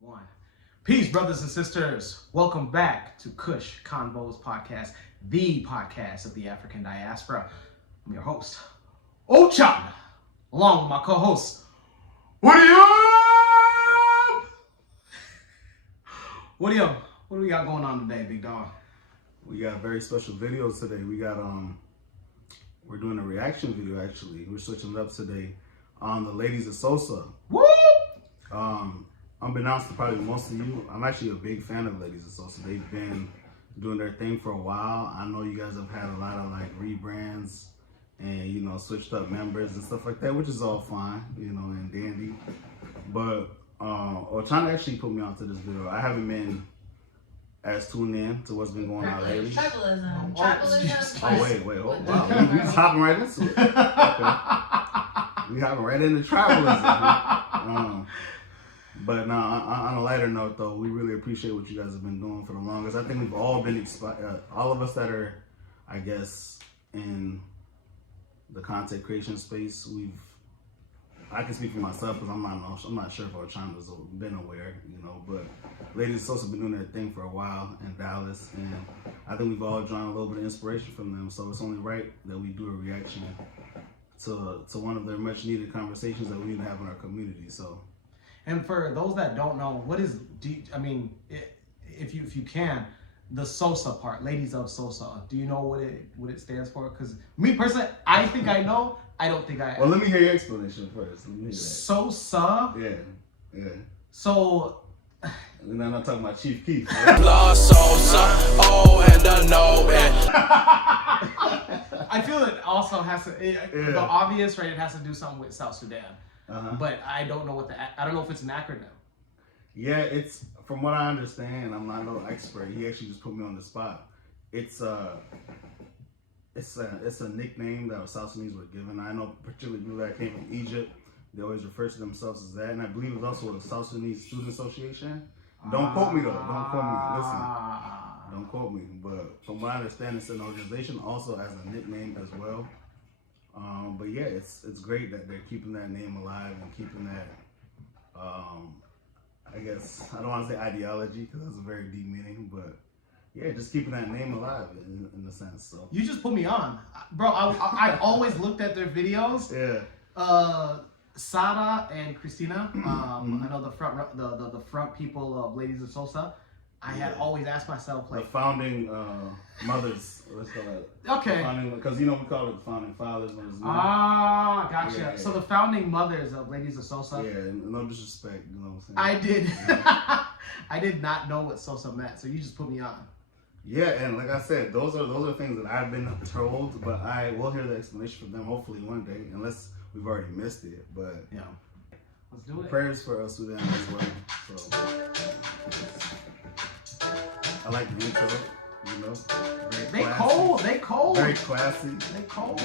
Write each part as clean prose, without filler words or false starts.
One. Peace, brothers and sisters. Welcome back to Kush, Konvos podcast, the podcast of the African diaspora. I'm your host, Ochanda, along with my co-host, Wuriem. What do we got going on today, big dog? We got very special videos today. We got we're doing a reaction video actually. We're switching it up today on the Ladies of Sosa. Woo! Unbeknownst to probably most of you, I'm actually a big fan of Ladies of Sosa. They've been doing their thing for a while. I know you guys have had a lot of like rebrands and switched up members and stuff like that, which is all fine, and dandy. But Ochanda actually put me onto this video. I haven't been as tuned in to what's been going on lately. Tribalism. Oh wait, wow. We just hopping right into it. Okay. We hopping right into tribalism. But no, on a lighter note though, we really appreciate what you guys have been doing for the longest. I think we've all been all of us that are, I guess, in the content creation space, I can speak for myself because I'm not sure if Ochanda's been aware, but Ladies of Sosa have been doing their thing for a while in Dallas, and I think we've all drawn a little bit of inspiration from them. So it's only right that we do a reaction to one of their much needed conversations that we need to have in our community. So. And for those that don't know, if you can, the Sosa part, Ladies of Sosa, do you know what it stands for? Because me personally, I think I know. I don't think I. Well, let me hear your explanation first. Let me hear that. Sosa. Yeah. So. And I'm not talking about Chief Keef. Right? Sosa, oh, and the no, I feel it also has to. The obvious, right? It has to do something with South Sudan. But I don't know I don't know if it's an acronym. Yeah, it's from what I understand. I'm not no expert. He actually just put me on the spot. It's a nickname that South Sudanese were given. I know particularly people that came from Egypt. They always refer to themselves as that, and I believe it was also the South Sudanese Student Association. Don't quote me though. Don't quote me. Listen, don't quote me. But from what I understand, it's an organization also has a nickname as well. But yeah, it's great that they're keeping that name alive and keeping that. I guess I don't want to say ideology because that's a very deep meaning, but yeah, just keeping that name alive in a sense. So you just put me on, bro. I always looked at their videos. Yeah. Sarah and Christina. I know the front people of Ladies of Sosa. I had always asked myself, like, the founding mothers, let's call it. Okay. Because we call it the founding fathers. Gotcha. Yeah. So the founding mothers of Ladies of Sosa. Yeah, no disrespect, you know what I'm saying? I did. I did not know what Sosa meant, so you just put me on. Yeah, and like I said, those are things that I've been told, but I will hear the explanation from them hopefully one day, unless we've already missed it. But yeah, let's do it. Prayers for Sudan as well. So. I like the intro, They cold. Very classy. They cold.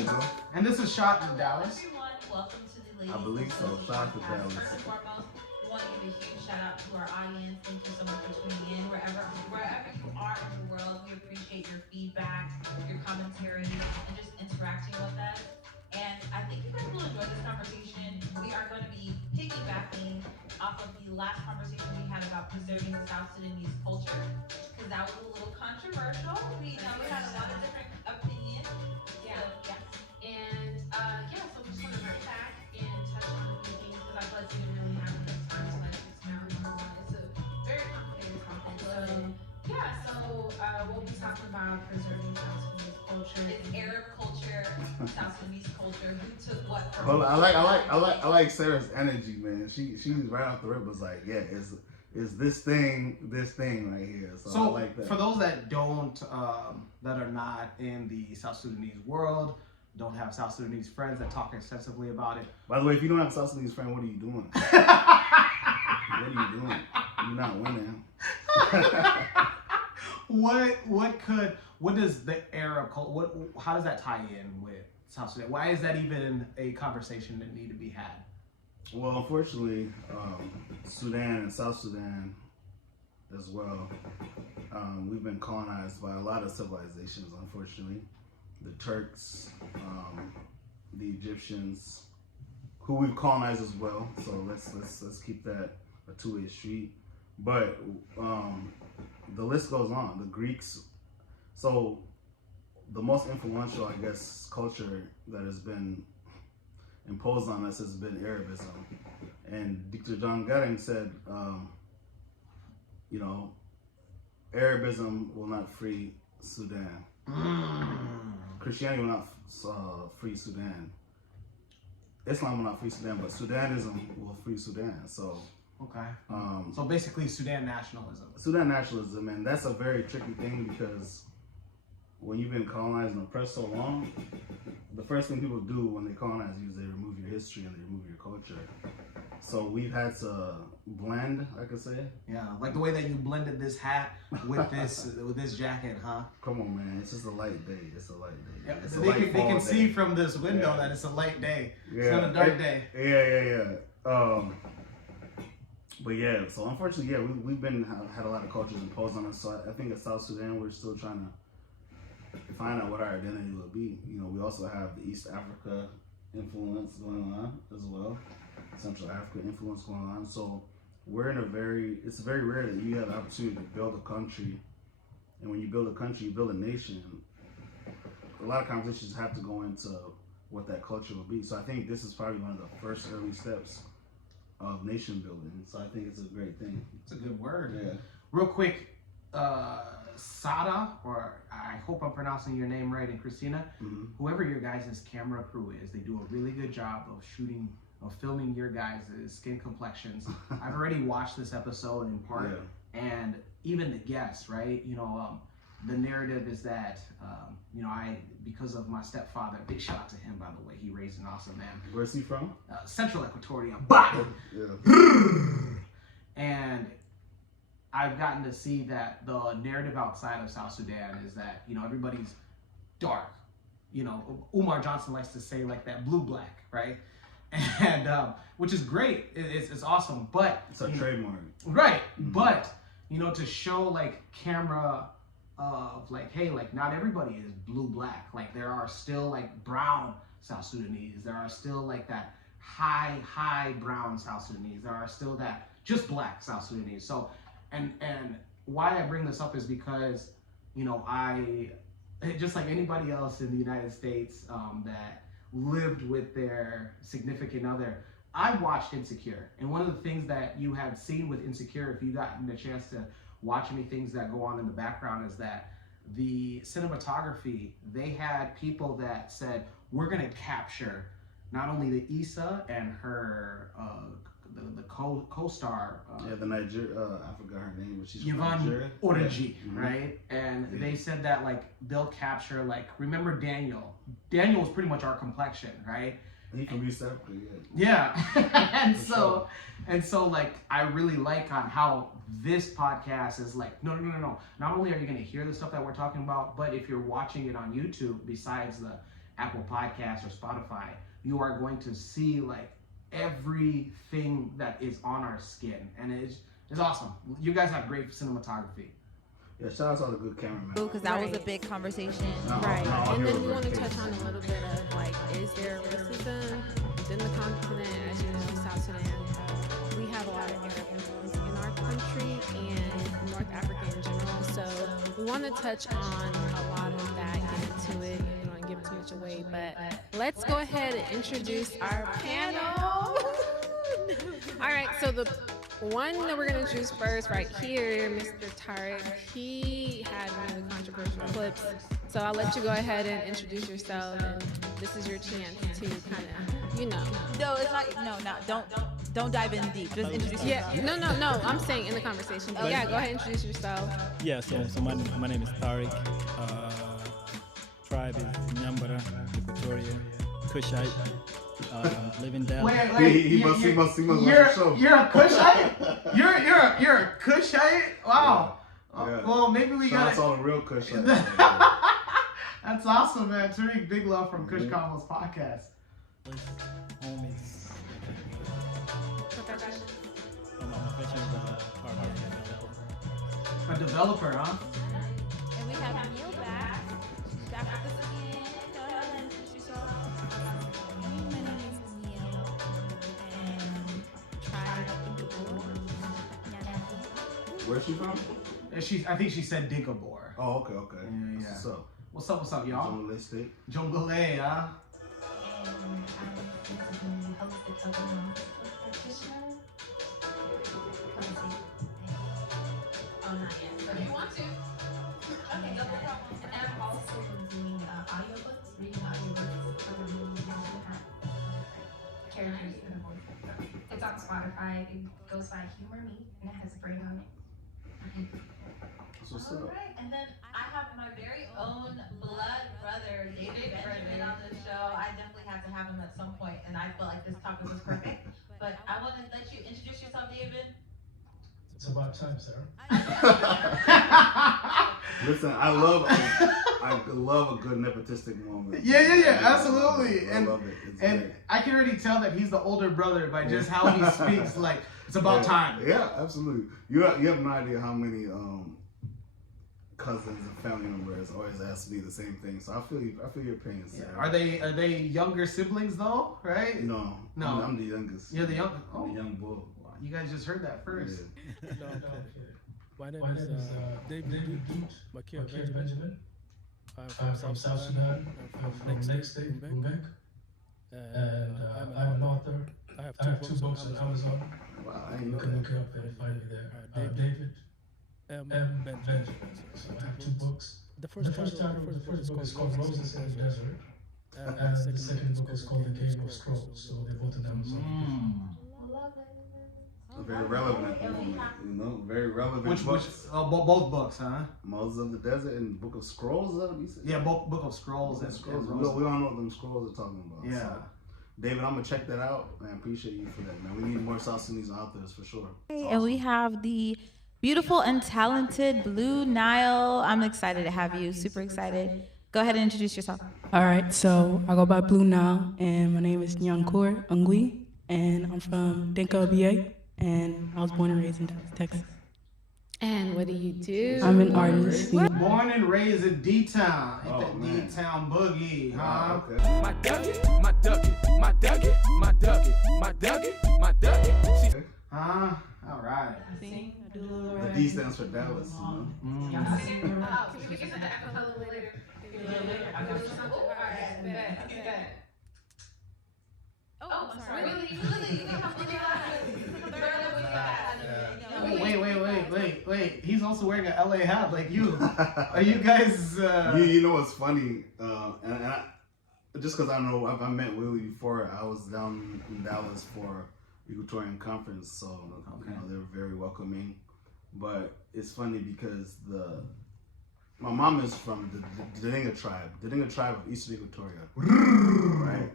And this is shot in Dallas. Everyone, welcome to the Ladies I believe of so. Sosa Shout out to podcast. Dallas. First and foremost, we want to give a huge shout out to our audience. Thank you so much for tuning in. Wherever you are in the world, we appreciate your feedback, your commentary, and just interacting with us. And I think you guys will enjoy this conversation. We are going to be piggybacking off of the last conversation we had about preserving the South Sudanese culture, because that was a little controversial. We had a lot of different opinions. Yeah. So we just want to bring back and touch on a few things, because I feel like we didn't really have enough time to expound on one. It's a very complicated topic. So we'll be talking about preserving South Sudanese culture. It's Arab culture, South Sudanese culture. Who took what from? Well, I like Sarah's energy, man. She's right off the rip was like, yeah, is this thing right here. So I like that. For those that don't, that are not in the South Sudanese world, don't have South Sudanese friends that talk extensively about it. By the way, if you don't have a South Sudanese friend, what are you doing? What are you doing? You're not winning. What does the Arab culture, how does that tie in with South Sudan? Why is that even a conversation that need to be had? Well, unfortunately, Sudan and South Sudan as well, we've been colonized by a lot of civilizations, unfortunately. The Turks, the Egyptians, who we've colonized as well. So let's keep that a two-way street. But the list goes on. The Greeks. So the most influential, I guess, culture that has been imposed on us has been Arabism. And Dr. John Goering said, you know, Arabism will not free Sudan. Christianity will not free Sudan. Islam will not free Sudan, but Sudanism will free Sudan. So, okay. So basically, Sudan nationalism. Sudan nationalism, and that's a very tricky thing because when you've been colonized and oppressed so long, the first thing people do when they colonize you is they remove your history and they remove your culture. So we've had to blend, I could say. Yeah, like the way that you blended this hat with this jacket, huh? Come on, man! It's just a light day. It's a light day. Yeah, It's a they light can fall see day. from this window Yeah. that it's a light day. Yeah. It's not a dark day. Yeah. But yeah, so unfortunately, yeah, we've had a lot of cultures imposed on us. So I think at South Sudan, we're still trying to find out what our identity will be. You know, we also have the East Africa influence going on as well, Central Africa influence going on. So we're in it's very rare that you have the opportunity to build a country. And when you build a country, you build a nation. A lot of conversations have to go into what that culture will be. So I think this is probably one of the first early steps of nation building. So I think it's a great thing. It's a good word. Yeah. Real quick, Sada, or I hope I'm pronouncing your name right, and Christina, whoever your guys' camera crew is, they do a really good job of filming your guys' skin complexions. I've already watched this episode in part, and even the guests, right? You know, the narrative is that, you know, because of my stepfather, big shout out to him, by the way, he raised an awesome man. Where's he from? Central Equatoria. Bah! Yeah. And I've gotten to see that the narrative outside of South Sudan is that, you know, everybody's dark. You know, Umar Johnson likes to say like that blue-black, right? And which is great. It's awesome, but It's a trademark. right. But you know, to show like camera of like, hey, like not everybody is blue-black. Like there are still like brown South Sudanese. There are still like that high brown South Sudanese. There are still that just black South Sudanese. So, and why I bring this up is because, you know, I just like anybody else in the United States that lived with their significant other, I watched Insecure. And one of the things that you have seen with Insecure, if you gotten a chance to watch any things that go on in the background, is that the cinematography, they had people that said, we're gonna capture not only the Issa and her the co-star The Nigeria, I forgot her name, but she's from Yvonne Nigeria. Origi, Yeah. right? And they said that like they'll capture like, remember Daniel? Daniel was pretty much our complexion, right? He from East Africa, yeah. Yeah. and For so like I really like on how this podcast is like, no. Not only are you gonna hear the stuff that we're talking about, but if you're watching it on YouTube, besides the Apple Podcasts or Spotify, you are going to see like everything that is on our skin, and it's awesome. You guys have great cinematography. Yeah, shout out to all the good cameramen. Because that was a big conversation. Right. No, And no, then we no, want to no. touch on a little bit of like, is there racism within the continent? As you know, South Sudan, we have a lot of Arab influence in our country and North Africa in general. So we want to touch on a lot of that, get into it. You don't want to give too much away, but let's go ahead and introduce our panel. All right, so the one that we're going to introduce first right here, Mr. Tariq, he had really controversial clips. So I'll let you go ahead and introduce yourself, and this is your chance to kind of, you know. No, it's not. Don't dive in deep. Just introduce yourself. Yeah, no. I'm saying in the conversation. But yeah, go ahead and introduce yourself. Yeah, so my name is Tariq. Tribe is Nyambara, Equatoria, Kushite. Live in Dallas. He must watch the show. You're a Kushite? You're a Kushite? Wow. Yeah. Well, maybe we Shout out got to all the real Kush. That's awesome, man. Tariq, big love from Kush Konvos podcast. Home is my profession is a hardware developer. A developer, huh? And we have Neil back. She's back with us again. Go ahead and introduce yourself. My name is Neil, and tribe Where's she from? I think she said Dinkabor. Oh, okay. Yeah. So, What's up, y'all? Jungle State. Jungle, huh? And I'm the holistic health practitioner. Oh, not yet. But if you want to. Okay, no problem. And I'm also doing audiobooks, reading audiobooks for the movie characters in the voice. It's on Spotify. It goes by Humor Me, and it has Brain on it. All right, and then I have my very own blood brother, David Benjamin, on the show. I definitely had to have him at some point, and I felt like this topic was perfect. But I want to let you introduce yourself, David. It's about time, Sarah. Listen, I love a good nepotistic moment. Yeah, absolutely. I love it. It's And great. I can already tell that he's the older brother by just how he speaks. Like, it's about time. Yeah, absolutely. You have no idea how many cousins and family members always ask me the same thing. So I feel your pain. Yeah. Are they younger siblings though? Right? No. I'm the youngest. You're the young. I'm the young bull. You guys just heard that first. Yeah. My name is David Makir Benjamin. I'm from South Sudan. I'm from next state, Quebec. And I'm an author. I have two books on Amazon. Wow, I You ain't know can that. look it up and find me there. David M. Benjamin. So I have two books. The first book is called Roses in the Desert. And the second book is called The Game of Scrolls. So they're both on Amazon. Very relevant at the moment, very relevant. Which books. both books, huh? Moses of the Desert and Book of Scrolls. Is that what you said? Yeah, both Book of Scrolls and Scrolls. and We all know what them scrolls are talking about. Yeah. So, David, I'm gonna check that out, man. Appreciate you for that, man. We need more South Sudanese authors for sure. And we have the beautiful and talented Blue Nile. I'm excited to have you. Super excited. Go ahead and introduce yourself. All right, so I go by Blue Nile, and my name is Nyankur Ngui, and I'm from Dinka BA, and I was born and raised in Dallas, Texas. And what do you do? I'm an artist. Born and raised in D-Town. Oh, Hit that man. D-Town boogie, huh? Wow, okay. My Dougie, my Dougie, my Dougie, my Dougie, my Dougie, my Dougie. Huh? All right. Sing, I do a little The rap. D stands for Dallas. You know? Oh, I'm sorry. Wait. He's also wearing an LA hat like you. Are you guys... You know what's funny? And just because I know I met Willie before, I was down in Dallas for Equatorian Conference, so you know, they're very welcoming. But it's funny because my mom is from the Dinga tribe of Eastern Equatoria, right?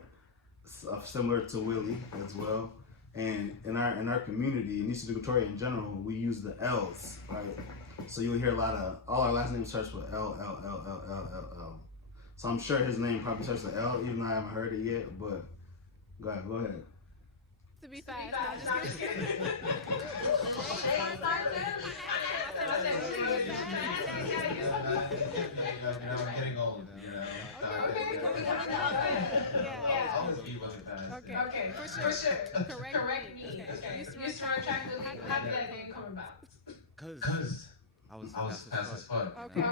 Similar to Willie as well. And in our community, in Eastern Equatoria in general, we use the L's, right? So you'll hear a lot of, all our last names starts with L. So I'm sure his name probably starts with L, even though I haven't heard it yet, but go ahead. To be fast. No, I'm just kidding. Now I'm getting old, you know. Okay, for sure. Correct me. Okay. You start trying to how did that name come about? Cause I was fast as fuck. Okay.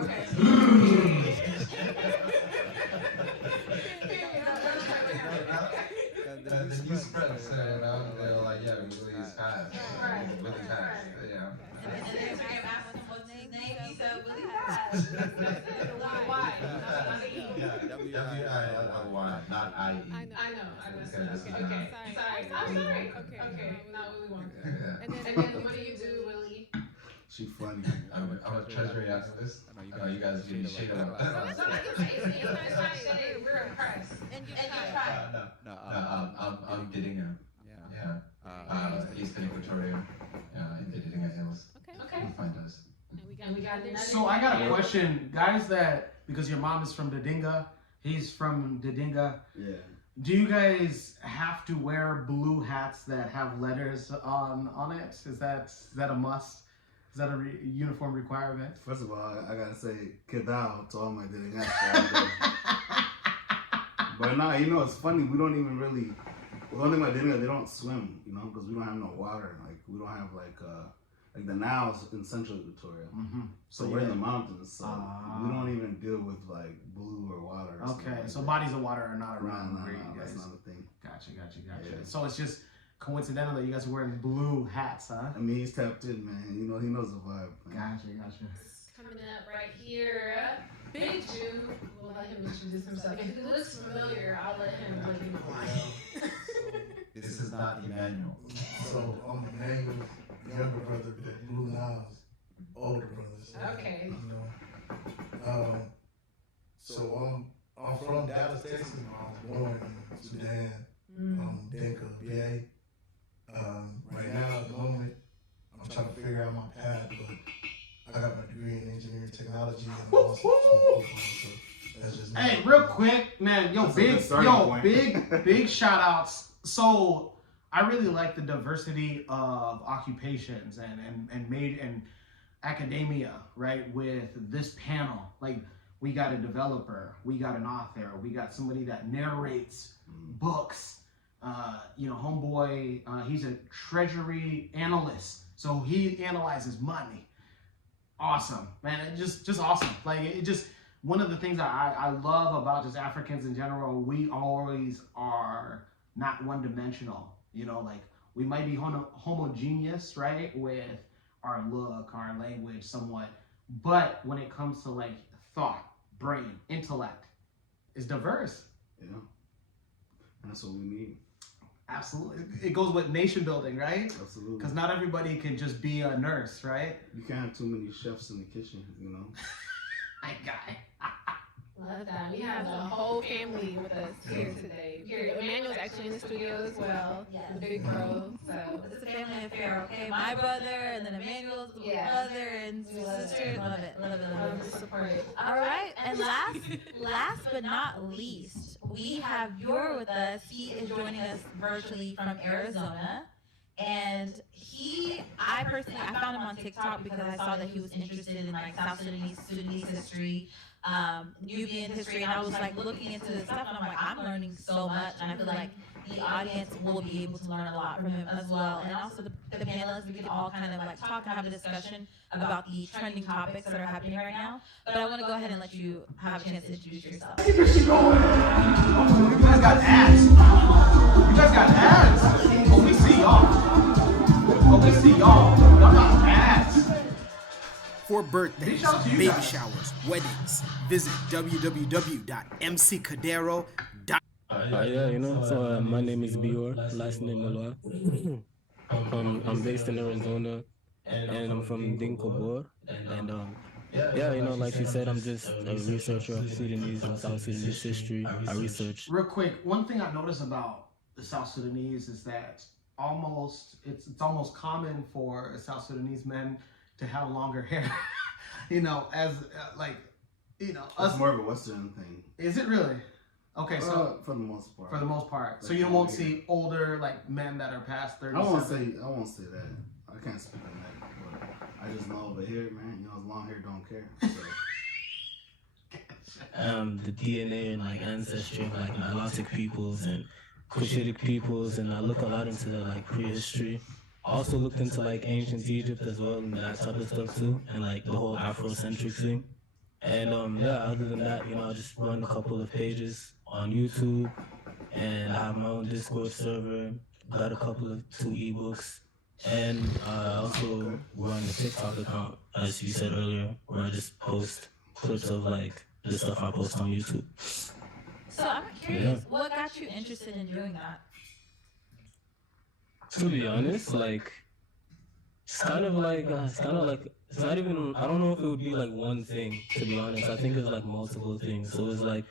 And the news spread, so you know, they're like, yeah, Willie is fast. Willie fast, you know. And Instagram asked him what's his name. He said Willie Fast. Why? W-I-L-L-Y, not I-E. I know. Okay. Sorry. I'm sorry. Okay. Not Willy Wonka. Yeah. And then what do you do, Willie? She funny. I'm a treasury activist. You guys give me shit about that. We're impressed. And you tried. No, I'm Didinga. Yeah. Eastern Equatoria. In the Didinga Hills. Okay. You find us. And we got another. So I got a question. Guys because your mom is from Didinga, he's from Didinga. Yeah. Do you guys have to wear blue hats that have letters on it? Is that a must? Is that a uniform requirement? First of all, I gotta say kedao to all my Dinga. But nah, you know, it's funny. We don't even really. One thing about Dinga, they don't swim, you know, because we don't have no water. Like we don't have like. Like the Nile's in Central Equatoria. Mm-hmm. So we're in the mountains, so we don't even deal with like blue or water. Or Okay, like so that. bodies of water are not around. No, where you guys. that's not a thing. Gotcha. Yeah. So it's just coincidental that you guys are wearing blue hats, huh? I mean, he's tapped in, man. You know, he knows the vibe. Man. Gotcha. Coming up right here, Big Jew. We'll let him introduce himself. If he looks familiar, I'll let him let you know. This is not Emmanuel. So I'm Emmanuel's younger brother, but Blue Nile's older brother. So, Okay. You know, so I'm from Dallas, Texas. I was born in Sudan. Dinka, BA. Right now, at the moment, I'm trying to figure out my path, but I got my degree in engineering technology and I'm also from football, so that's just me. Hey, real quick, man, big shout outs. So I really like the diversity of occupations and academia, right? With this panel, like we got a developer, we got an author, we got somebody that narrates books. Homeboy, he's a treasury analyst, so he analyzes money. Awesome, man, just awesome. Like it just one of the things that I love about just Africans in general, we always are not one-dimensional. Like we might be homogeneous, right, with our look, our language, somewhat, but when it comes to like thought, brain, intellect, it's diverse. Yeah, and that's what we need. Absolutely. It goes with nation building, right? Absolutely. Because not everybody can just be a nurse, right? You can't have too many chefs in the kitchen, you know? My guy. Love that. We have the whole family with us here today. Emmanuel's actually in the studio as well. Yes. The big bro. So It's a family affair, okay? My brother, and then Emmanuel's brother, and sister. Love it. support it. All right, and last but not least, we have Yor with us. He is joining us virtually from Arizona. And I found him on TikTok because I saw that he was interested in like South Sudanese history, Nubian history, and I was like looking into this stuff, and I'm like, I'm learning so much, and I feel like the audience will be able to learn a lot from him as well. And also the panelists, we can all kind of like talk and have a discussion about the trending topics that are happening right now. But I want to go ahead and let you have a chance to introduce yourself. You guys got ads. But we see y'all. Y'all got ads. For birthdays, baby showers, weddings, visit www.mccadero.com. So my name is Bior, last name Malwa. I'm based in Arizona, and I'm from Dinkabur. And like she said, I'm just a researcher of Sudanese and South Sudanese history. I research. Real quick, one thing I noticed about the South Sudanese is that it's almost common for South Sudanese men to have longer hair. It's more of a Western thing. Is it really? Okay, so for the most part. So you won't see older like men that are past 30. I won't say that. I can't speak on that. But I just know over here, man. Long hair don't care. So. The DNA and like ancestry of like Nilotic peoples and Cushitic peoples, and I look a lot into the like prehistory. Also looked into like ancient Egypt as well and that type of stuff too, and like the whole Afrocentric thing. And other than that, I just run a couple of pages on YouTube, and I have my own Discord server. Got a couple of 2 ebooks, and I also run a TikTok account, as you said earlier, where I just post clips of like the stuff I post on YouTube. So I'm curious, what got you interested in doing that? To be honest, like it's not even, I don't know if it would be like one thing, to be honest. I think it's like multiple things. So it's like,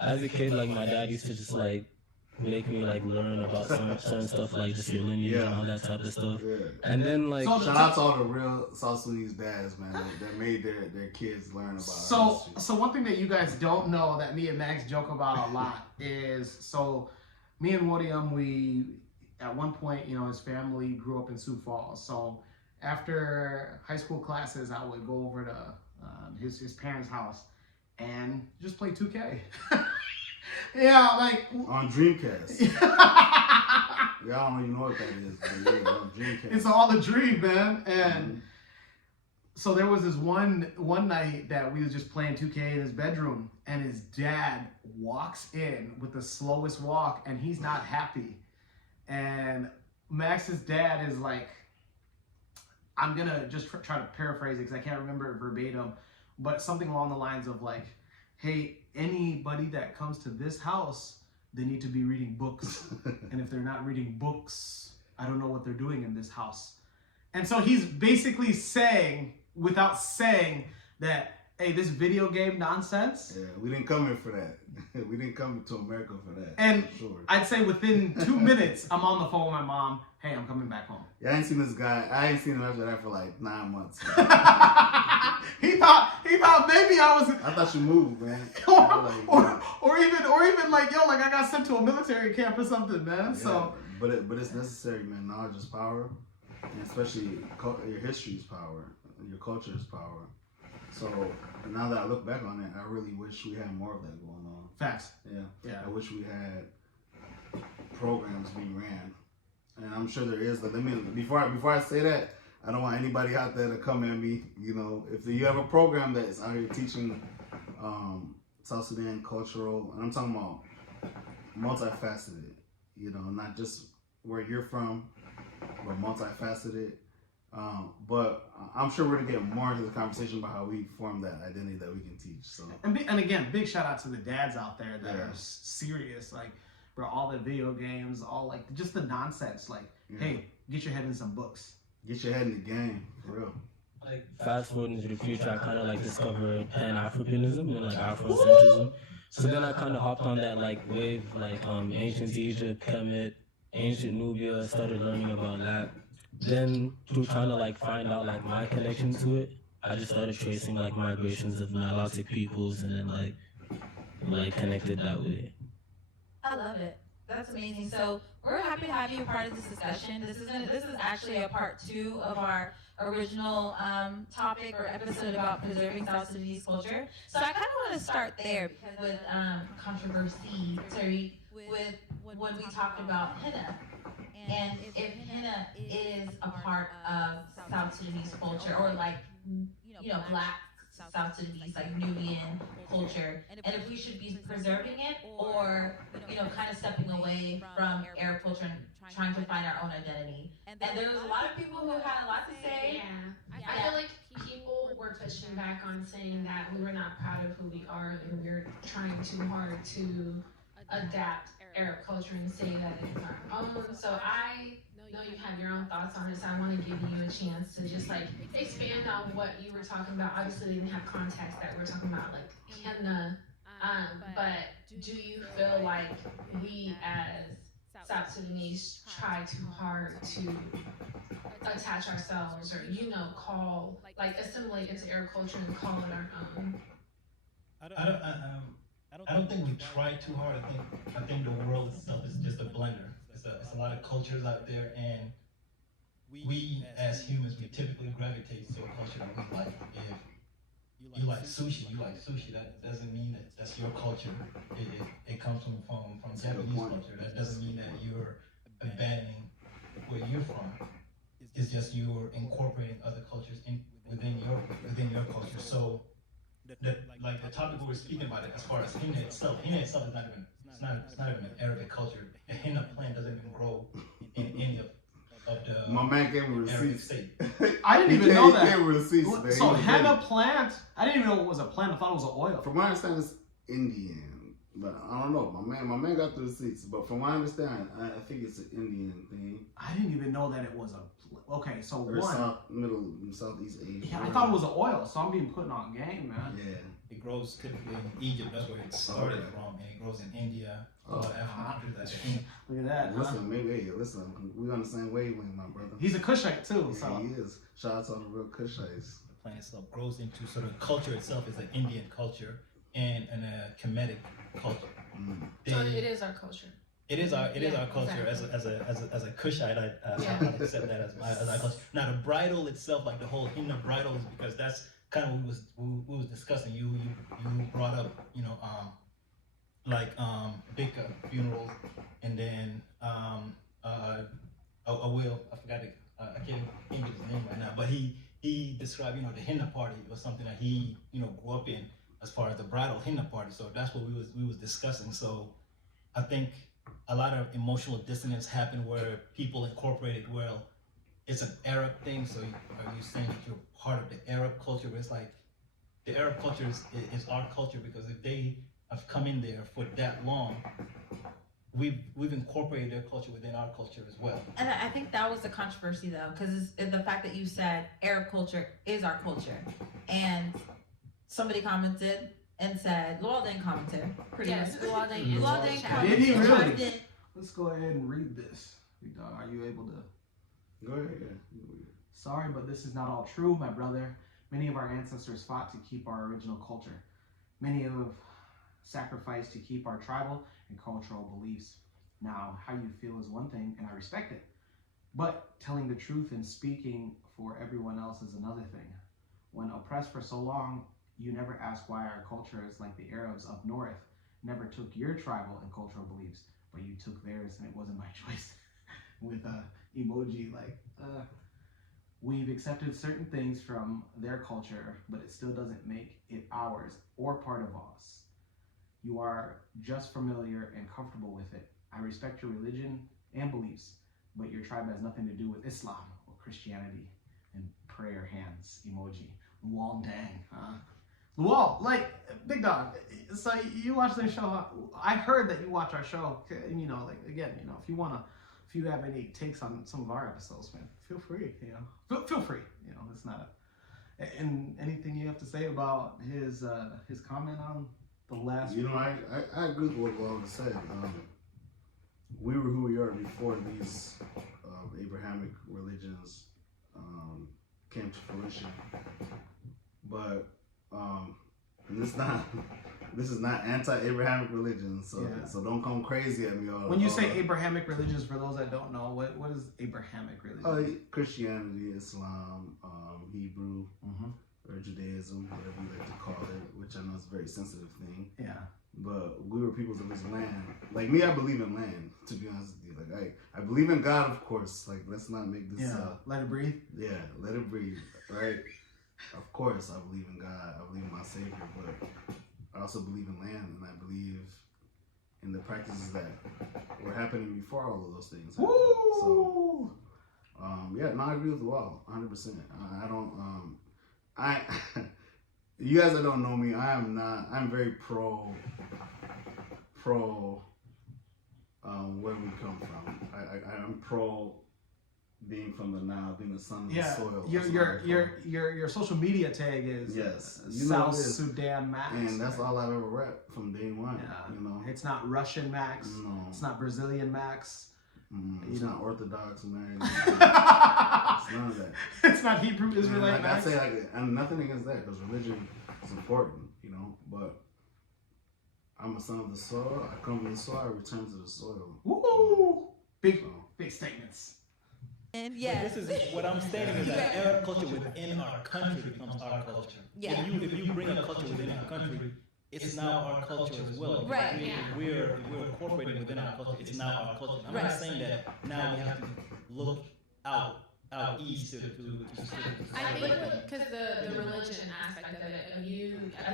as a kid, like my dad used to just like make me like learn about certain stuff, like just your lineage and all that type of stuff. Yeah. And then like, shout out to all the real South Sudanese dads, man, that made their kids learn about history. So one thing that you guys don't know that me and Max joke about a lot is, so me and Wuriem, we at one point, his family grew up in Sioux Falls. So after high school classes, I would go over to his parents' house and just play 2K. Yeah, like on Dreamcast. Yeah, I don't even know what that is, but yeah, dream catcher. It's all a dream, man. And so there was this one night that we was just playing 2K in his bedroom, and his dad walks in with the slowest walk, and he's not happy. And Max's dad is like, I'm gonna just try to paraphrase it because I can't remember it verbatim, but something along the lines of like, hey, anybody that comes to this house, they need to be reading books. And if they're not reading books, I don't know what they're doing in this house. And so he's basically saying, without saying, that, hey, this video game nonsense. Yeah, we didn't come here for that. We didn't come to America for that. And for sure. I'd say within 2 minutes, I'm on the phone with my mom. Hey, I'm coming back home. Yeah, I ain't seen this guy. I ain't seen him after that for like 9 months. He thought maybe I was. I thought you moved, man. or even like, yo, like I got sent to a military camp or something, man. Yeah, So, but it's necessary, man. Knowledge is power, and especially your history is power, your culture is power. So now that I look back on it, I really wish we had more of that going on. Facts. Yeah. I wish we had programs being ran, and I'm sure there is. But before I say that, I don't want anybody out there to come at me. You know, if you have a program that's out here teaching South Sudan cultural, and I'm talking about multifaceted, you know, not just where you're from, but multifaceted. But I'm sure we're gonna get more into the conversation about how we form that identity that we can teach. So and again, big shout out to the dads out there that are serious, like, bro, all the video games, all like just the nonsense, like, hey, get your head in some books. Get your head in the game, for real. Like, fast forward into the future, I kind of like discovered Pan-Africanism and like Afrocentrism. So then I kind of hopped on that like wave, like ancient Egypt, Kemet, ancient Nubia, started learning about that. Then through trying to like find out like my connection to it, I just started tracing like migrations of Nilotic peoples and then like connected that way. I love it. That's amazing. So we're happy to have you a part of this discussion. This is actually a part 2 of our original topic or episode about preserving South Sudanese culture. So I kind of want to start there because with controversy, with when we talked about Henna. And if Henna is a part of South Sudanese culture, or like, you know, Black South Sudanese, like Nubian culture, and if we should be preserving it, or, you know, kind of stepping away from Arab culture and trying to find our own identity. And there was a lot of people who had a lot to say. Yeah. I feel like people were pushing back on saying that we were not proud of who we are and we were trying too hard to adapt Arab culture and say that it's our own. So I know you have your own thoughts on it, so I want to give you a chance to just like expand on what you were talking about. Obviously, we didn't have context that we're talking about like Henna, but do you feel like we as South Sudanese try too hard to attach ourselves, or, you know, call, like, assimilate into Arab culture and call it our own? I don't think we try too hard. I think the world itself is just a blender. It's a lot of cultures out there, and we as humans, we typically gravitate to a culture that we like. If you like sushi, That doesn't mean that that's your culture. It comes from Japanese culture. That doesn't mean that you're abandoning where you're from. It's just you're incorporating other cultures within your culture. So the topic we were speaking about it, as far as Henna itself is not even an Arabic culture. The Henna plant doesn't even grow in any of the my man gave me receipts. I didn't even know that. He gave me receipts, man. So Henna plant, I didn't even know it was a plant. I thought it was an oil. From my understanding, it's Indian, but I don't know. My man got the receipts, but from my understanding, I think it's an Indian thing. I didn't even know that it was a. Okay, so or Southeast Asia. Yeah, I thought it was an oil, so I'm being put on game, man. Yeah. It grows typically in Egypt. That's where it started from, and it grows in India. Look at that. Listen, we on the same wavelength, my brother. He's a Kushite too, yeah, so he is. Shout out to all the real Kushites. The plant itself grows into sort of culture itself is an Indian culture and a Kemetic culture. So it is our culture. It is our culture. Exactly. As a Kushite, I accept that as our culture. Now the bridal itself, like the whole Henna bridal, is because that's kind of what we was discussing. You brought up, you know, big funerals, and then a Will, I forgot it, I can't think of his name right now, but he described, the Henna party was something that he, grew up in as far as the bridal Henna party. So that's what we was discussing. So I think a lot of emotional dissonance happened where people incorporated, well, it's an Arab thing. So are you saying that you're part of the Arab culture? Where it's like the Arab culture is our culture, because if they have come in there for that long, we've incorporated their culture within our culture as well. And I think that was the controversy, though, because the fact that you said Arab culture is our culture, and somebody commented and said, Lual didn't comment, pretty much. Lual didn't Did he really? Let's go ahead and read this. Are you able to? Go ahead. Yeah. Sorry, but this is not all true, my brother. Many of our ancestors fought to keep our original culture. Many have sacrificed to keep our tribal and cultural beliefs. Now, how you feel is one thing, and I respect it. But telling the truth and speaking for everyone else is another thing. When oppressed for so long, you never ask why our culture is like the Arabs up north. Never took your tribal and cultural beliefs, but you took theirs, and it wasn't my choice. With a emoji like, we've accepted certain things from their culture, but it still doesn't make it ours or part of us. You are just familiar and comfortable with it. I respect your religion and beliefs, but your tribe has nothing to do with Islam or Christianity. And prayer hands emoji. Lual dang, huh? Lual, like, big dog, so you watch their show. I heard that you watch our show. If you have any takes on some of our episodes, man, feel free, feel free, it's not and anything you have to say about his comment on the last. I agree with what Lual said. We were who we are before these Abrahamic religions came to fruition, but and this is not anti-Abrahamic religion, so don't come crazy at me. When you say Abrahamic religions, for those that don't know, what is Abrahamic religion? Christianity, Islam, Hebrew, or Judaism, whatever you like to call it, which I know is a very sensitive thing. Yeah. But we were peoples of this land. Like me, I believe in land, to be honest with you. Like I believe in God, of course. Like, let's not make this let it breathe. Yeah, let it breathe, right? Of course, I believe in God. I believe in my Savior, but I also believe in land, and I believe in the practices that were happening before all of those things. So, I agree with the wall, 100%. I don't. You guys that don't know me, I'm very pro where we come from. I'm pro being from the Nile, being the son of the soil. Your social media tag is South Sudan Max, and that's all I've ever repped from day one. Yeah. It's not Russian Max. No. It's not Brazilian Max. It's not Orthodox man. It's none of that. It's not Hebrew Israelite Max. I say I'm nothing against that, because religion is important, but I'm a son of the soil. I come from the soil. I return to the soil. Woo! Big statements. And this is what I'm stating, is that Arab culture within our country becomes our culture. Yeah. If you bring a culture within our country, it's now our culture as well. Right. If we're incorporating within our culture, it's now our culture. I'm not saying that now we have to look out east to I think because the religion aspect of it, I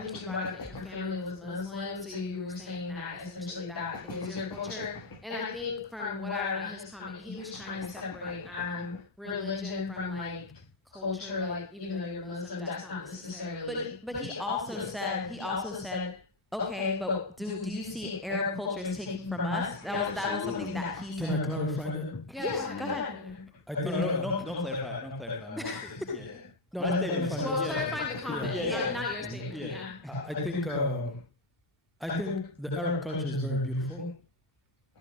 think you brought up that your family was Muslim, so you were saying that essentially that is your culture. And I think from what I read in his comment, he was trying to separate religion from like culture, like even though you're Muslim, that's not necessarily. But he also said, okay, but do you see Arab cultures taking from us? That was something that he said. Can I clarify that? Yes, go ahead. I think don't clarify. Don't clarify. Yeah. No, clarifying the comment, not your statement. Yeah. I think the Arab culture is very beautiful,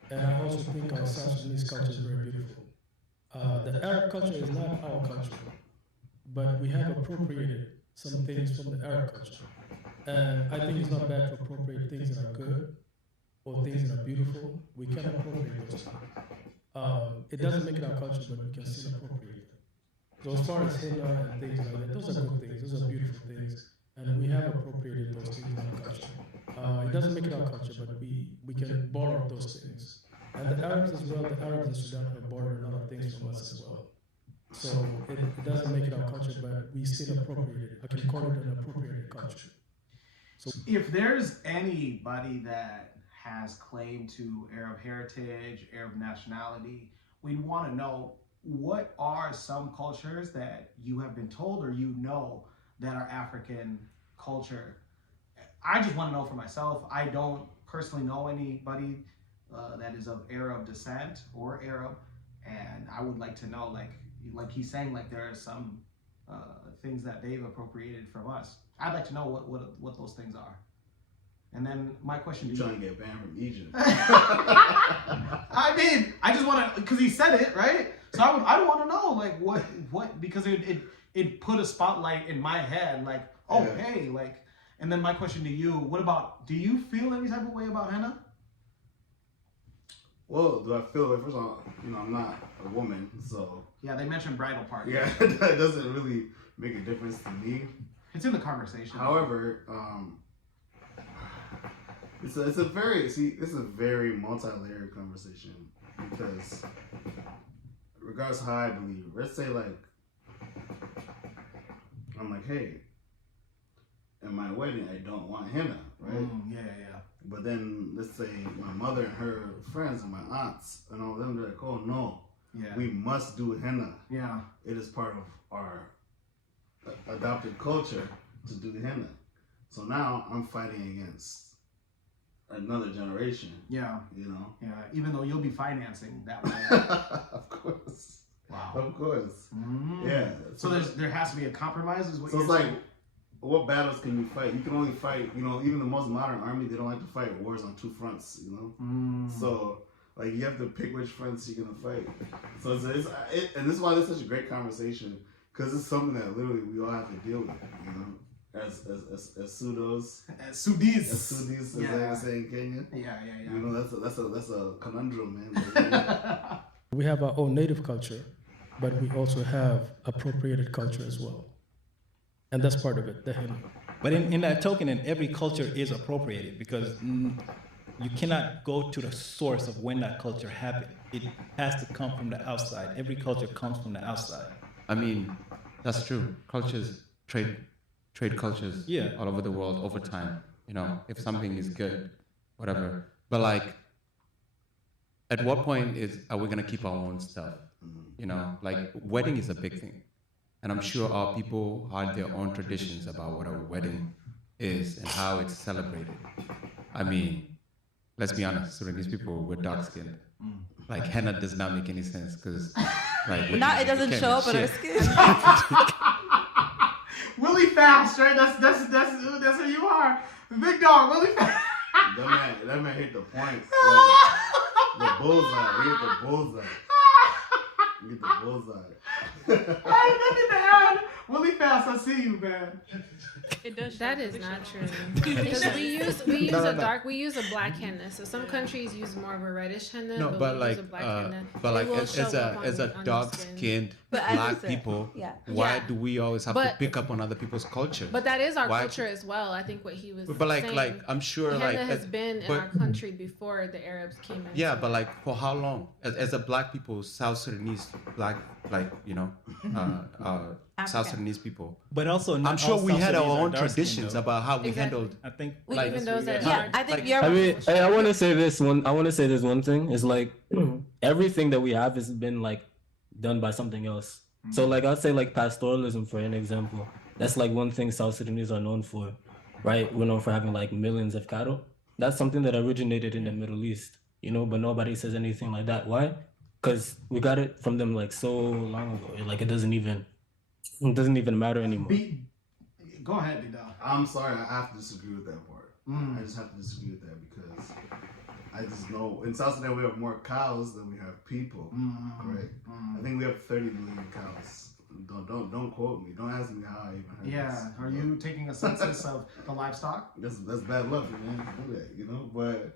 and I also think our South Sudanese culture is very beautiful. The Arab culture is not our culture, but we have appropriated some things from the Arab culture, and I think it's not bad to appropriate things that are good or things that are beautiful. We can appropriate those things. It doesn't make it our culture, but we can still appropriate it. So as far as Henna and things like that, those are good things, those are beautiful things, and we have appropriated those things in our culture. It doesn't make it our culture, but we can borrow those things. And the Arabs as well, the Arabs in Sudan have borrowed a lot of things from us as well. So it doesn't make it our culture, but we still appropriate it. I can call it an appropriated culture. So if there's anybody that has claim to Arab heritage, Arab nationality, we want to know what are some cultures that you have been told or you know that are African culture. I just want to know for myself. I don't personally know anybody that is of Arab descent or Arab, and I would like to know, like he's saying, like there are some things that they've appropriated from us. I'd like to know what those things are. And then my question to you. Trying to get banned from Egypt. I mean, I just want to, because he said it, right? So I want to know, like, what, because it put a spotlight in my head, like, oh, yeah. Hey, like, and then my question to you, what about, do you feel any type of way about Henna? Well, do I feel it? First of all, I'm not a woman, so. Yeah, they mentioned bridal party. Yeah, that doesn't really make a difference to me. It's in the conversation. However, this is a very multi-layered conversation, because regardless of how I believe, let's say like, I'm like, hey, in my wedding, I don't want henna, right? Yeah. But then let's say my mother and her friends and my aunts and all of them, they're like, oh no, we must do henna. Yeah. It is part of our adopted culture to do henna. So now I'm fighting against another generation. Yeah. Yeah, even though you'll be financing that way. Of course. Wow. Of course. Mm-hmm. Yeah. So there has to be a compromise, is what so you're it's saying? Like, what battles can you fight? You can only fight, even the most modern army, they don't like to fight wars on two fronts, So, like, you have to pick which fronts you're going to fight. So, and this is why this is such a great conversation, because it's something that literally we all have to deal with, as pseudos. As Sudis. As Sudis, as they say in Kenya. Yeah. That's a conundrum, man. We have our own native culture, but we also have appropriated culture as well. And that's part of it, the henna. But in that token, every culture is appropriated, because you cannot go to the source of when that culture happened. It has to come from the outside. Every culture comes from the outside. I mean, that's true. Cultures, trade cultures all over the world over time. If something is good, whatever. But like, at what point are we going to keep our own stuff? Like, wedding is a big thing. And I'm sure our people had their own traditions about what a wedding is and how it's celebrated. I mean, let's be honest, Sudanese people, we're dark-skinned. Like, henna does not make any sense, because, like... It doesn't show up on our skin. Willie Fast, right? That's who you are. Big dog, Willie Fast. That man hit the point. Like, the bullseye. He hit the bullseye. Get the bullseye. I need to add, Willie Fast, I see you, man. That is not true. Because we use a black henna. So some countries use more of a reddish henna. No, but we use a black henna. As a dark-skinned black people, why do we always have to pick up on other people's culture? But that is our culture as well. I think what he was saying. Like I'm sure henna has been in our country before the Arabs came in. Yeah, but like for how long? As a black people, South Sudanese black, South Sudanese people. But also, I'm sure we had our own traditions about how we handled. I think, even those that I think you're. I mean, I want to say this one thing is like everything that we have has been like done by something else. So like I'd say like pastoralism, for an example. That's like one thing South Sudanese are known for, right? We're known for having like millions of cattle. That's something that originated in the Middle East, but nobody says anything like that. Why? Because we got it from them like so long ago. Like it doesn't even matter anymore. Go ahead, B-Dog. I'm sorry, I have to disagree with that part. I just have to disagree with that because I just know in South Sudan we have more cows than we have people. Right? I think we have 30 million cows. Don't quote me. Don't ask me how I even heard this. Yeah. Are you taking a census of the livestock? That's bad luck, man. Do that, But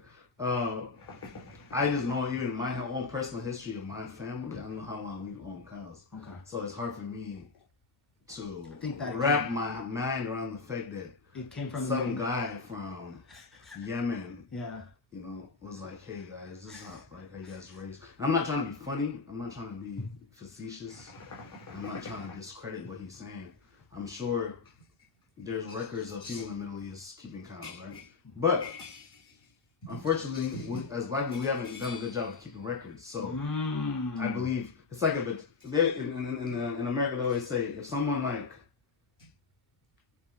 I just know even my own personal history of my family. I don't know how long we've owned cows. Okay. So it's hard for me to think that wrap my mind around the fact that it came from some guy from Yemen you know, was like, hey guys, this is how you guys raised. And I'm not trying to be funny. I'm not trying to be facetious. I'm not trying to discredit what he's saying. I'm sure there's records of people in the Middle East keeping cows, right? But unfortunately, as black people, we haven't done a good job of keeping records. So I believe it's like in America, they always say if someone like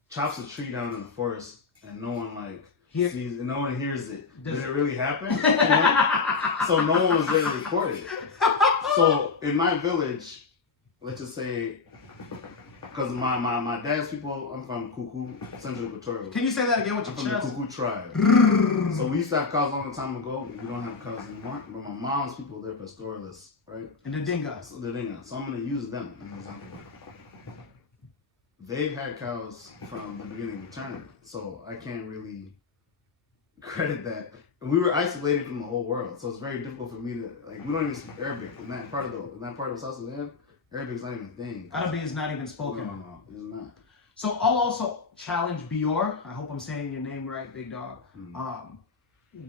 chops a tree down in the forest and no one like sees and no one hears it, did it really happen? You know? So no one was there to record it. So in my village, let's just say, because my dad's people, I'm from Kuku, Central Equatorial. Can you say that again with your chest? I'm from the Kuku tribe. So we used to have cows a long time ago. We don't have cows anymore. But my mom's people, they're pastoralists, right? And the Dingas. So the Dingas. So I'm going to use them as an example. They've had cows from the beginning of eternity. So I can't really credit that. And we were isolated from the whole world. So it's very difficult for me to, like, we don't even speak Arabic in that part of South Sudan. Arabic's not even a thing. Arabic is not even spoken. No, it's not. So I'll also challenge Bior. I hope I'm saying your name right, big dog.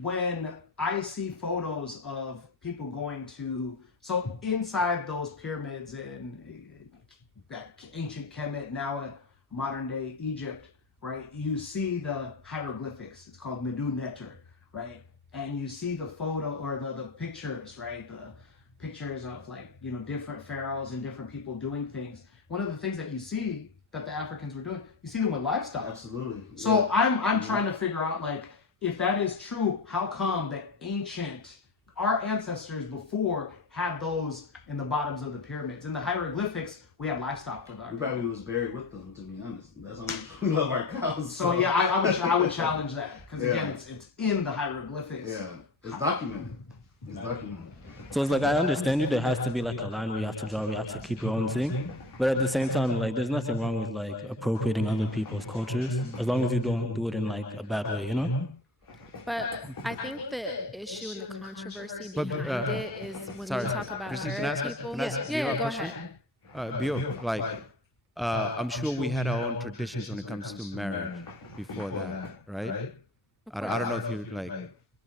When I see photos of people going to, so inside those pyramids in that ancient Kemet, now modern day Egypt, right? You see the hieroglyphics. It's called Medu Neter, right? And you see the photo or the pictures, right? The pictures of, like, you know, different pharaohs and different people doing things. One of the things that you see that the Africans were doing, you see them with livestock. Absolutely. So I'm trying to figure out, like, if that is true, how come the our ancestors before had those in the bottoms of the pyramids? In the hieroglyphics, we had livestock with our. We probably was buried with them, to be honest. That's how much we love our cows. So yeah, I would challenge that, because again, it's in the hieroglyphics. Yeah, it's documented. It's documented. So it's like, I understand you, there has to be like a line where you have to draw, where you have to keep your own thing. But at the same time, like, there's nothing wrong with like appropriating other people's cultures, as long as you don't do it in like a bad way, you know? But I think the issue and the controversy behind it is when we talk about Arab people. Yeah, go ahead. Bio, like, I'm sure we had our own traditions when it comes to marriage before that, right? I don't know if you like.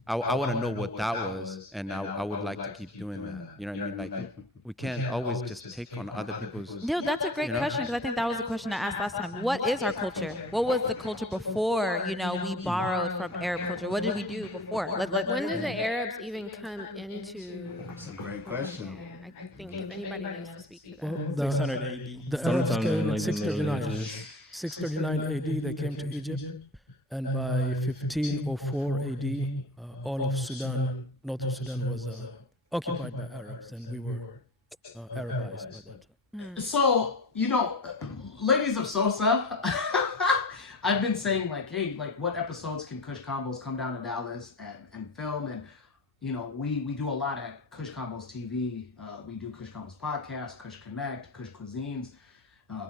I want to know what that was, and I would like to keep doing that. You know what I mean? Like, we can't always just take on other people's. Yo, that's a great question, because I think that was the question I asked last time. What is our culture? What was the culture before, you know, we borrowed from Arab culture? What did we do before? Like when did the Arabs even come into? That's a great question. I think if anybody knows to speak to that. Well, 600 AD. The Arabs came in 639. 639 AD, they came to Egypt. And by 1504 AD, all of Sudan, northern Sudan, was occupied by Arabs, and we were Arabized by that time. So, you know, Ladies of Sosa, I've been saying, like, hey, like, what episodes can Kush Konvos come down to Dallas and film? And, you know, we do a lot at Kush Konvos TV. We do Kush Konvos podcast, Kush Connect, Kush Cuisines,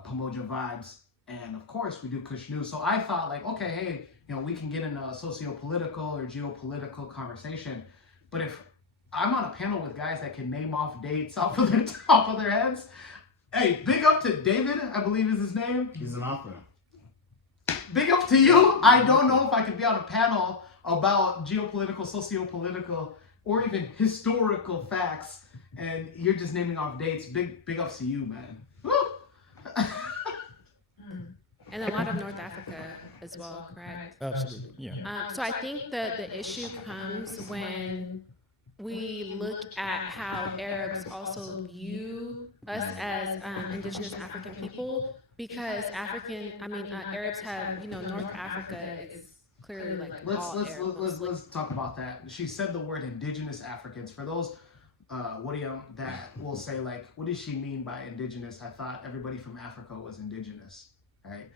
Pomoja Vibes. And of course, we do Kush News. So I thought, like, okay, hey, you know, we can get in a socio-political or geopolitical conversation. But if I'm on a panel with guys that can name off dates off of the top of their heads, hey, big up to David, I believe is his name. He's an author. Big up to you. I don't know if I could be on a panel about geopolitical, socio-political, or even historical facts, and you're just naming off dates. Big ups to you, man. Woo! And a lot of North Africa as well, correct? Absolutely. Yeah. So I think that the issue comes when we look at how Arabs also view us as indigenous African people, because Arabs have, you know, North Africa is clearly like let's talk about that. She said the word indigenous Africans. For those Wuriem that will say, like, what does she mean by indigenous? I thought everybody from Africa was indigenous, right?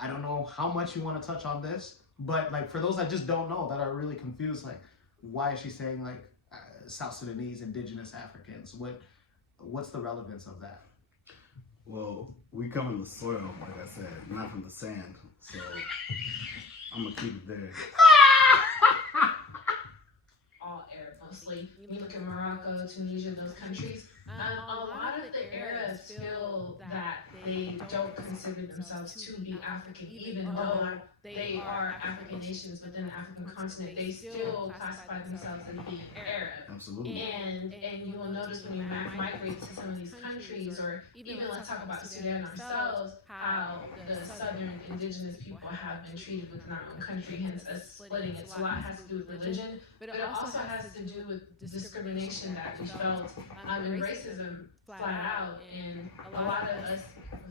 I don't know how much you want to touch on this, but like, for those that just don't know, that are really confused, like, why is she saying, like, South Sudanese indigenous Africans? What's the relevance of that? Well, we come in the soil, like I said, not from the sand. So I'm gonna keep it there. All Arab mostly. You look at Morocco, Tunisia, those countries. A lot of the Arabs feel that they don't consider themselves to be African, even though they are African nations within the African continent. They still classify themselves as being Arab. Absolutely. And you will notice when you migrate to some of these countries, or even let's talk about Sudan ourselves, how the southern indigenous people have been treated within our own country, hence us splitting it. So a lot has to do with religion, but it also has to do with discrimination that we felt, and racism flat out. And a lot of us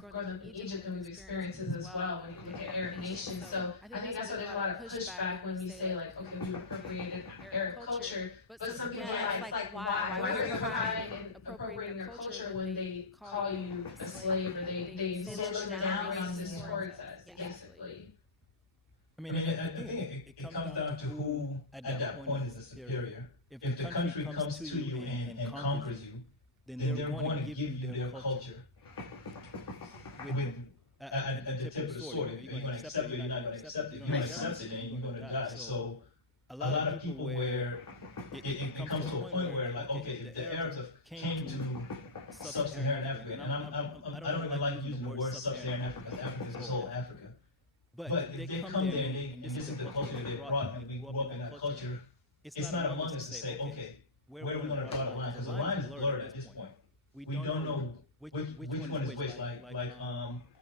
growing up in Egypt, and we've experienced this as well when you look at Arab nations. So I think that's why there's a lot of pushback when you say, like, okay, we appropriated Arab culture, but some people are like, why are you appropriating their culture when they call you a slave, or they look down on this towards us, basically? I mean, I think it comes down to who at that point is the superior. If the country comes to you and conquers you, then they're going to give you their culture with at the tip of the sword. If you're going to accept it, you're not going to accept it. If you don't accept it, then you're going to die. So a lot of people where it comes to a point where, like, okay, if the Arabs came to sub-Saharan Africa, and I don't really like using the word sub-Saharan Africa, because Africa is whole Africa. But if they come there and this is the culture that they brought, and we grew up in that culture, it's not among us to say, okay, where are we going to draw the line? Because the line is blurred at this point. We don't know which one is which.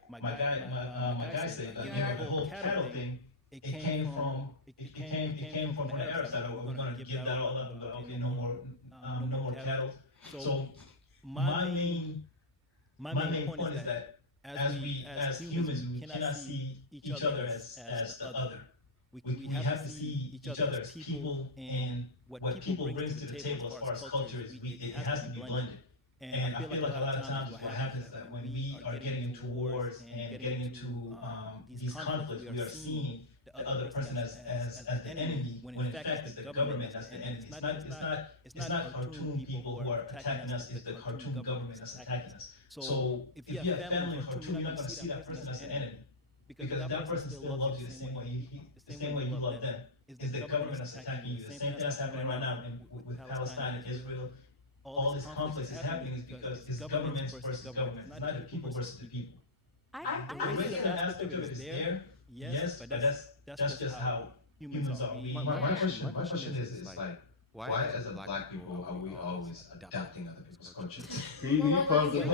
Like my guy said, the whole cattle thing, it came from the Arab side. We're going to give that all up. Okay, no more cattle. So my main point is that as humans, we cannot see each other as the other. We have to see each other as people, and what people brings to the table as far as culture is it has to be blended. And I feel like a lot of times what happens is that when we are getting into wars and getting into these conflicts, we are seeing the other person as the enemy, when in fact it's the government that's the enemy. It's not Khartoum people who are attacking us, it's the Khartoum government that's attacking us. So if you have family in Khartoum, you're not going to see that person as an enemy, because that person still loves you the same way you love them. It's the government that's attacking you. The same thing that's happening right now with Palestine and Israel. All this conflict is happening is because it's governments versus government, not the people versus the people. The racism aspect of it is there, yes, but that's just how humans are. My question is like, why as a black people are we always adapting other people's cultures? Can you pause it?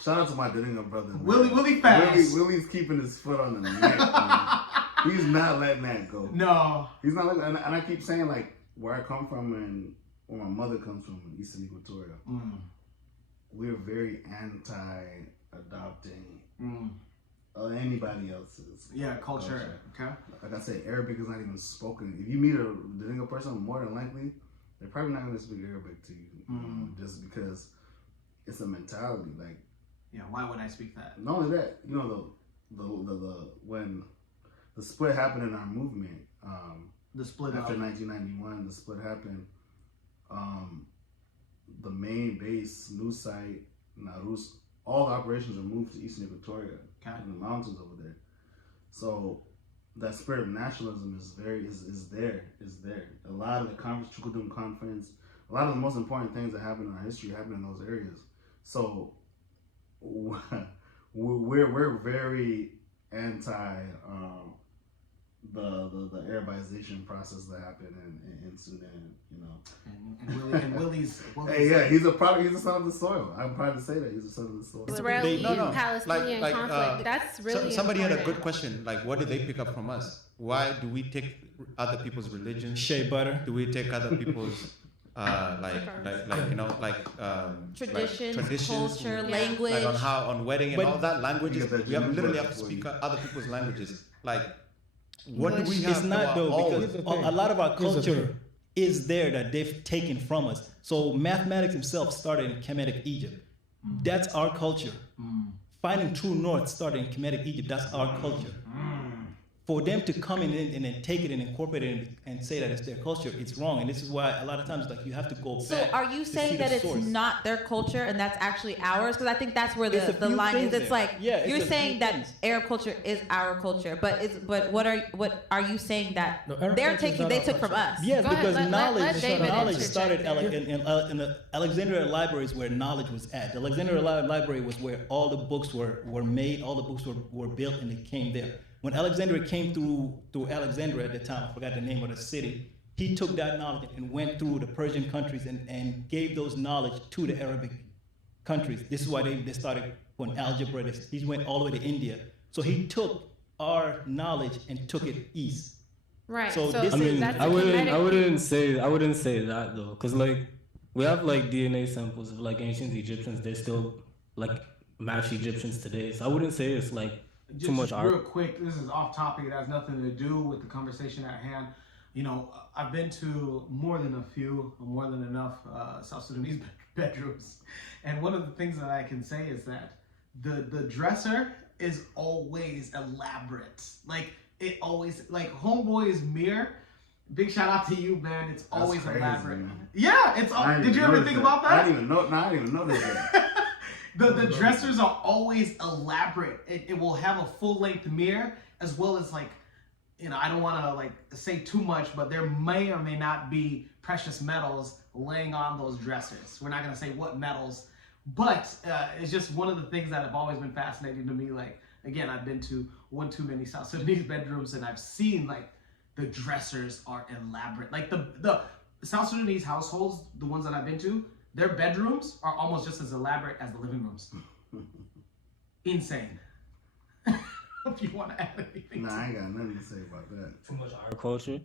Shout out to my Deninga brother. Willie fast. Willie's keeping his foot on the neck. Man. He's not letting that go. No. He's not letting, and I keep saying, like, where I come from and where my mother comes from in Eastern Equatoria, we're very anti-adopting anybody else's culture. Okay. Like I say, Arabic is not even spoken. If you meet a Deninga person, more than likely, they're probably not going to speak Arabic to you, just because it's a mentality. Like, yeah, why would I speak that? Not only that, you know, the when the split happened in our movement, the split after 1991, the split happened. The main base, news site, Narus, all the operations were moved to Eastern Equatoria, in the mountains over there. So that spirit of nationalism is there. A lot of the Chukudum conference, a lot of the most important things that happened in our history happened in those areas. So we're very anti the Arabization process that happened in Sudan, you know. And Willie's hey, yeah, he's a product. He's a son of the soil. I'm proud to say that he's a son of the soil. Israeli-Palestinian conflict. That's really somebody important. had a good question. Like, what did they pick up from us? Why do we take other people's religions? Shea butter. Do we take other people's traditions, culture, language, like on wedding and all that languages? We literally have to speak other people's languages. Like, what do we have? It's not though, because a lot of our culture is there that they've taken from us. So mathematics himself started in Kemetic Egypt. That's our culture. Finding true north started in Kemetic Egypt. That's our culture. for them to come in and then take it and incorporate it and say that it's their culture, it's wrong. And this is why a lot of times like you have to go back. So are you saying that it's not their culture and that's actually ours? Because I think that's where the line is. It's like you're saying that Arab culture is our culture, but what are you saying that they took from us? Yes, because knowledge started in the Alexandria Library is where knowledge was at. The Alexandria Library was where all the books were made, all the books were built, and they came there. When Alexander came through Alexandria at the time, I forgot the name of the city, he took that knowledge and went through the Persian countries and gave those knowledge to the Arabic countries. This is why they started putting algebra. He went all the way to India. So he took our knowledge and took it east. Right. So I mean, I wouldn't say that though, because like we have like DNA samples of like ancient Egyptians. They still like match Egyptians today. So I wouldn't say it's like too much art. Real quick, this is off topic. It has nothing to do with the conversation at hand. You know, I've been to more than enough South Sudanese bedrooms, and one of the things that I can say is that the dresser is always elaborate. Like it always, like Homeboy's mirror. Big shout out to you, man. It's always elaborate. Man. Yeah, it's. Did you ever think about that? I didn't even notice that. The dressers are always elaborate. It will have a full length mirror as well as like, you know, I don't want to like say too much, but there may or may not be precious metals laying on those dressers. We're not gonna say what metals, but it's just one of the things that have always been fascinating to me. Like again, I've been to one too many South Sudanese bedrooms, and I've seen like the dressers are elaborate. Like the South Sudanese households, the ones that I've been to. Their bedrooms are almost just as elaborate as the living rooms. Insane. If you want to add anything. Nah, I ain't got nothing to say about that. Too much our culture.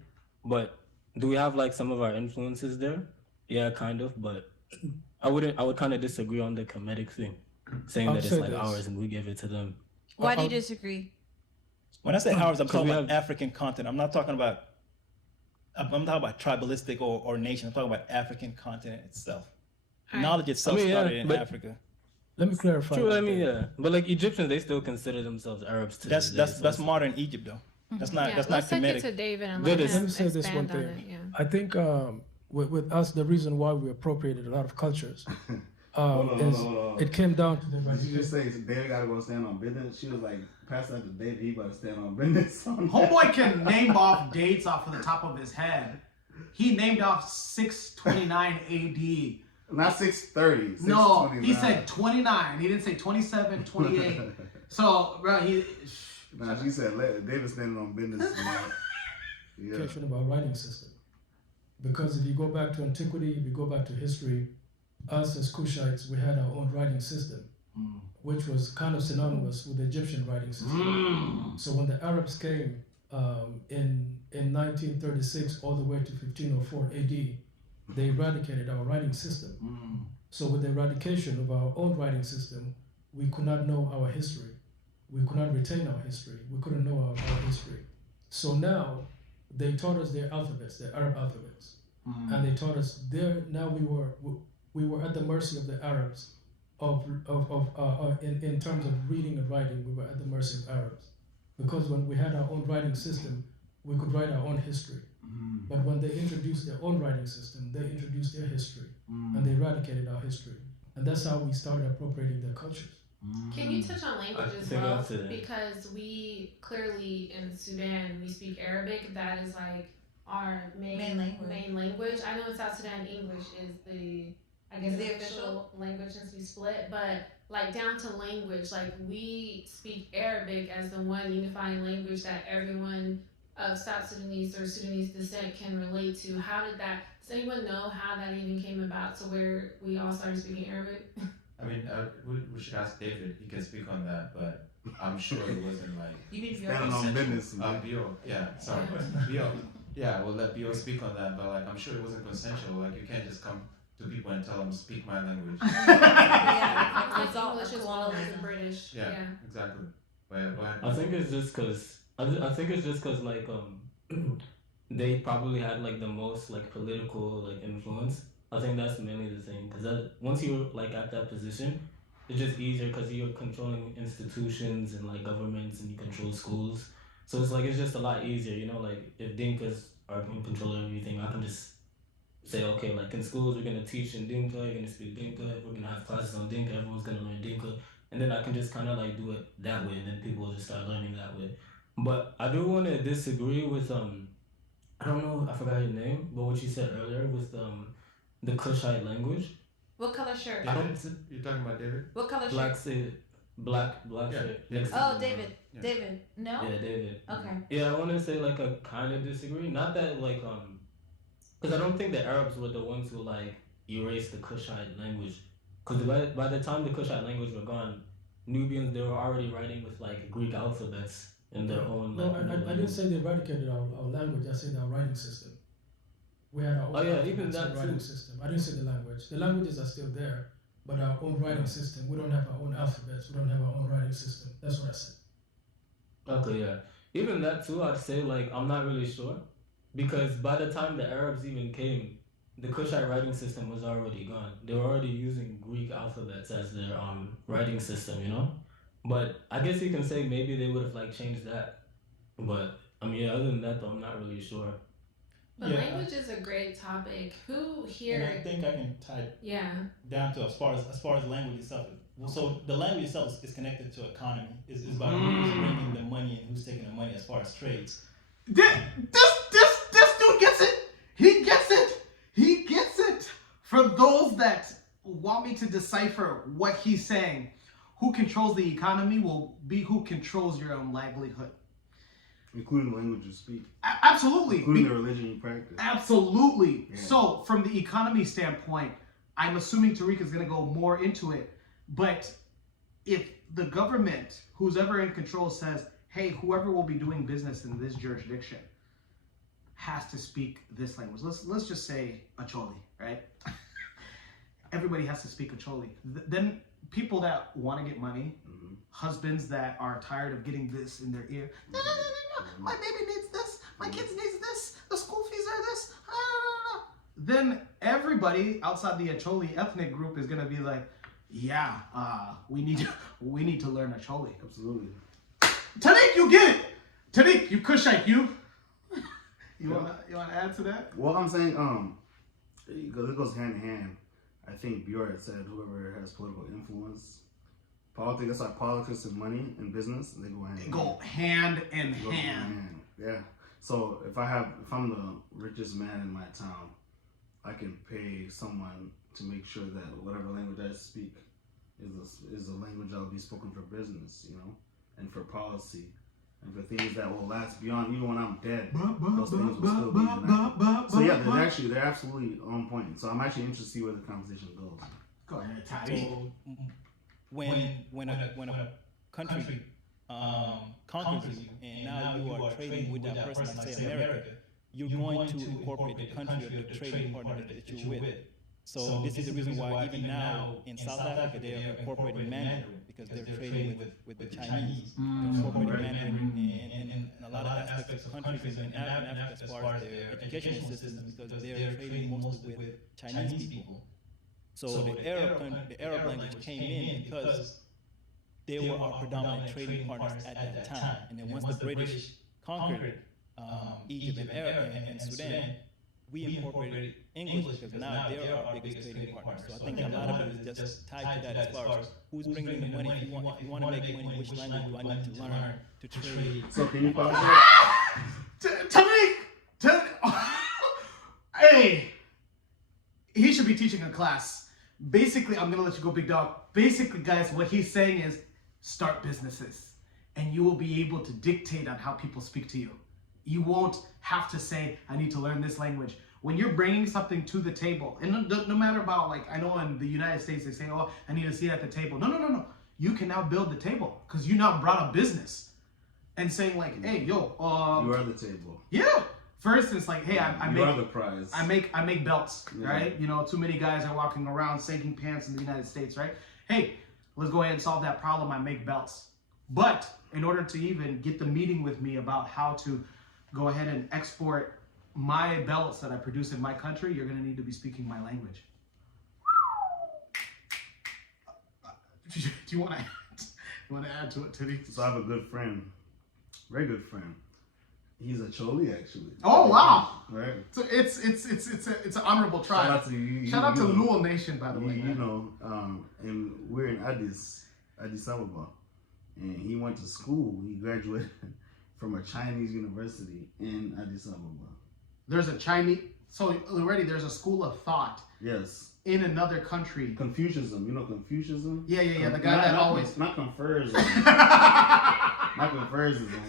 But do we have like some of our influences there? Yeah, kind of. But I would kind of disagree on the Kemetic thing, saying that it's like ours and we give it to them. Why do you disagree? When I say ours, I'm talking about African content. I'm talking about tribalistic or nation. I'm talking about African continent itself. Knowledge itself started in Africa. Let me clarify. True, I mean, yeah, but like Egyptians, they still consider themselves Arabs too. That's modern Egypt though. That's not Let's take Kemetic. it to David and let me say this one thing. I think with us, the reason why we appropriated a lot of cultures it came down to Did you just say David gotta go stand on business? She was like, pass that to David, he better stand on business. Homeboy can name off dates off of the top of his head. He named off 629 AD. Not 630. No, he said 29. He didn't say 27, 28. So, bro, she said let David standing on business. Yeah. Question about writing system. Because if you go back to antiquity, if you go back to history, us as Kushites, we had our own writing system, which was kind of synonymous with the Egyptian writing system. So when the Arabs came in 1936 all the way to 1504 AD, they eradicated our writing system. So with the eradication of our own writing system, we could not know our history. We could not retain our history. We couldn't know our history. So now they taught us their alphabets, their Arab alphabets, and they taught us now we were at the mercy of the Arabs in terms of reading and writing. We were at the mercy of Arabs because when we had our own writing system, we could write our own history. But when they introduced their own writing system, they introduced their history and they eradicated our history. And that's how we started appropriating their cultures. Can you touch on language as well? Because we clearly in Sudan, we speak Arabic. That is like our main language. I know in South Sudan, English is the official language since we split. But like down to language, like we speak Arabic as the one unifying language that everyone of South Sudanese or Sudanese descent can relate to. How did that, does anyone know how that even came about to where we all started speaking Arabic? I mean, we should ask David. He can speak on that, but I'm sure it wasn't like... You mean standing on business. Bio, yeah, sorry. Bio, yeah, we'll let Bio speak on that, but like, I'm sure it wasn't consensual. Like, you can't just come to people and tell them, speak my language. It's all English as well as the British. Yeah, exactly. Go ahead. I think it's just because like they probably had like the most like political like influence. I think that's mainly the thing because once you're like at that position, it's just easier because you're controlling institutions and like governments and you control schools. So it's like it's just a lot easier, you know. Like if Dinkas are in control of everything, I can just say, okay, like in schools we're gonna teach in Dinka, you're gonna speak Dinka, we're gonna have classes on Dinka, everyone's gonna learn Dinka, and then I can just kind of like do it that way, and then people will just start learning that way. But I do want to disagree with I don't know, I forgot your name, but what you said earlier with the Kushite language. What color shirt? I don't. You're talking about David? What color Black shirt? black shirt. Oh, David. Yeah. David. No? Yeah, David. Okay. Yeah, I want to say like a kind of disagree. Not that like because I don't think the Arabs were the ones who like erased the Kushite language. Because by the time the Kushite language were gone, Nubians, they were already writing with like Greek alphabets in their own. No, I didn't say they eradicated our language. I said our writing system. We had our own even that writing too. system. I didn't say the language. The languages are still there, but our own writing system. We don't have our own alphabets. We don't have our own writing system. That's what I said. Okay, yeah. Even that too, I'd say like I'm not really sure, because by the time the Arabs even came, the Kushite writing system was already gone. They were already using Greek alphabets as their writing system, you know. But I guess you can say maybe they would have like changed that. But I mean, other than that, though, I'm not really sure. But language is a great topic. Who here? And I think I can tie it down to as far as language itself. So the language itself is connected to economy. Is about who's bringing the money and who's taking the money as far as trades. This dude gets it. He gets it. He gets it. For those that want me to decipher what he's saying, who controls the economy will be who controls your own livelihood. Including the language you speak. Absolutely. Including the religion you practice. Absolutely. Yeah. So, from the economy standpoint, I'm assuming Tariq is going to go more into it. But if the government, who's ever in control, says, hey, whoever will be doing business in this jurisdiction has to speak this language. Let's just say Acholi, right? Everybody has to speak Acholi. Then people that want to get money, husbands that are tired of getting this in their ear. No. My baby needs this. My kids needs this. The school fees are this. Then everybody outside the Acholi ethnic group is gonna be like, yeah, we need to learn Acholi. Absolutely. Tariq, you get it. Tariq, you Kushite, you wanna add to that? Well, I'm saying it goes hand in hand. I think Bjorn had said whoever has political influence. Politics, that's like politics and money and business, they go hand in hand. Go hand in hand. Yeah. So if I'm the richest man in my town, I can pay someone to make sure that whatever language I speak is a language that will be spoken for business, you know, and for policy, and for things that will last beyond even when I'm dead. Those things will still be enacted. So yeah, they're absolutely on point. So I'm actually interested to see where the conversation goes. Go ahead, Tariq. So when a country conquers you, and now you are trading with that person, like say America, you're going to incorporate the country or the trading partner that you're with. So this is the reason why even now in South Africa they are incorporating Mandarin, because they're trading with the Chinese. They're incorporating Mandarin in a lot of aspects of countries in Africa as far as their educational systems, because they're trading mostly with Chinese people. So the Arab language came in because they were our predominant trading partners at that time. And then once the British conquered Egypt and Sudan, we incorporated English because now they're our biggest trading partners. So I think a lot of it is just tied to that as far as who's bringing the money. If you want to make money, which language do I need to learn to trade? So can you pause it? Tariq! Hey! He should be teaching a class. Basically, I'm gonna let you go, big dog. Basically, guys, what he's saying is start businesses, and you will be able to dictate on how people speak to you. You won't have to say, I need to learn this language. When you're bringing something to the table, and no matter about, like, I know in the United States, they say, oh, I need a seat at the table. No. You can now build the table because you now brought a business and saying like, hey, yo. You are the table. Yeah. For instance, like, hey, I you make are the prize. I make belts, right? You know, too many guys are walking around sagging pants in the United States, right? Hey, let's go ahead and solve that problem. I make belts. But in order to even get the meeting with me about how to go ahead and export my belts that I produce in my country, you're gonna need to be speaking my language. Do you want to add to it, Teddy? So I have a good friend, very good friend. He's a Choli actually. Oh wow! Right. So it's an honorable tribe. Shout out to you. Shout out to Luo Nation, by the way. You know, and we're in Addis Ababa, and he went to school. He graduated from a Chinese university in Addis Ababa. There's a Chinese. So already there's a school of thought. Yes. In another country. Confucianism. You know Confucianism? Yeah. The guy that always. Not Confucianism. Not Confucianism.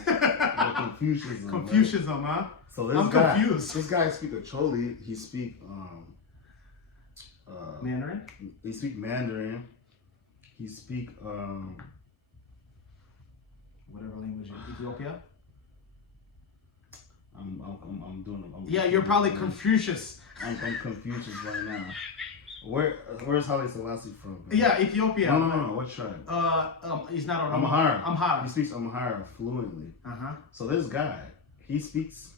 Confucianism. Confucianism, right? Huh? So this confused. This guy speak Acholi. He speak Mandarin. He speak Mandarin. He speak whatever language in Ethiopia. I'm doing. You're probably Confucius. I'm Confucius right now. Where's Haile Selassie from? Man? Yeah, Ethiopia. No. What tribe? He's not Amhara. Amhara. He speaks Amhara fluently. So this guy, he speaks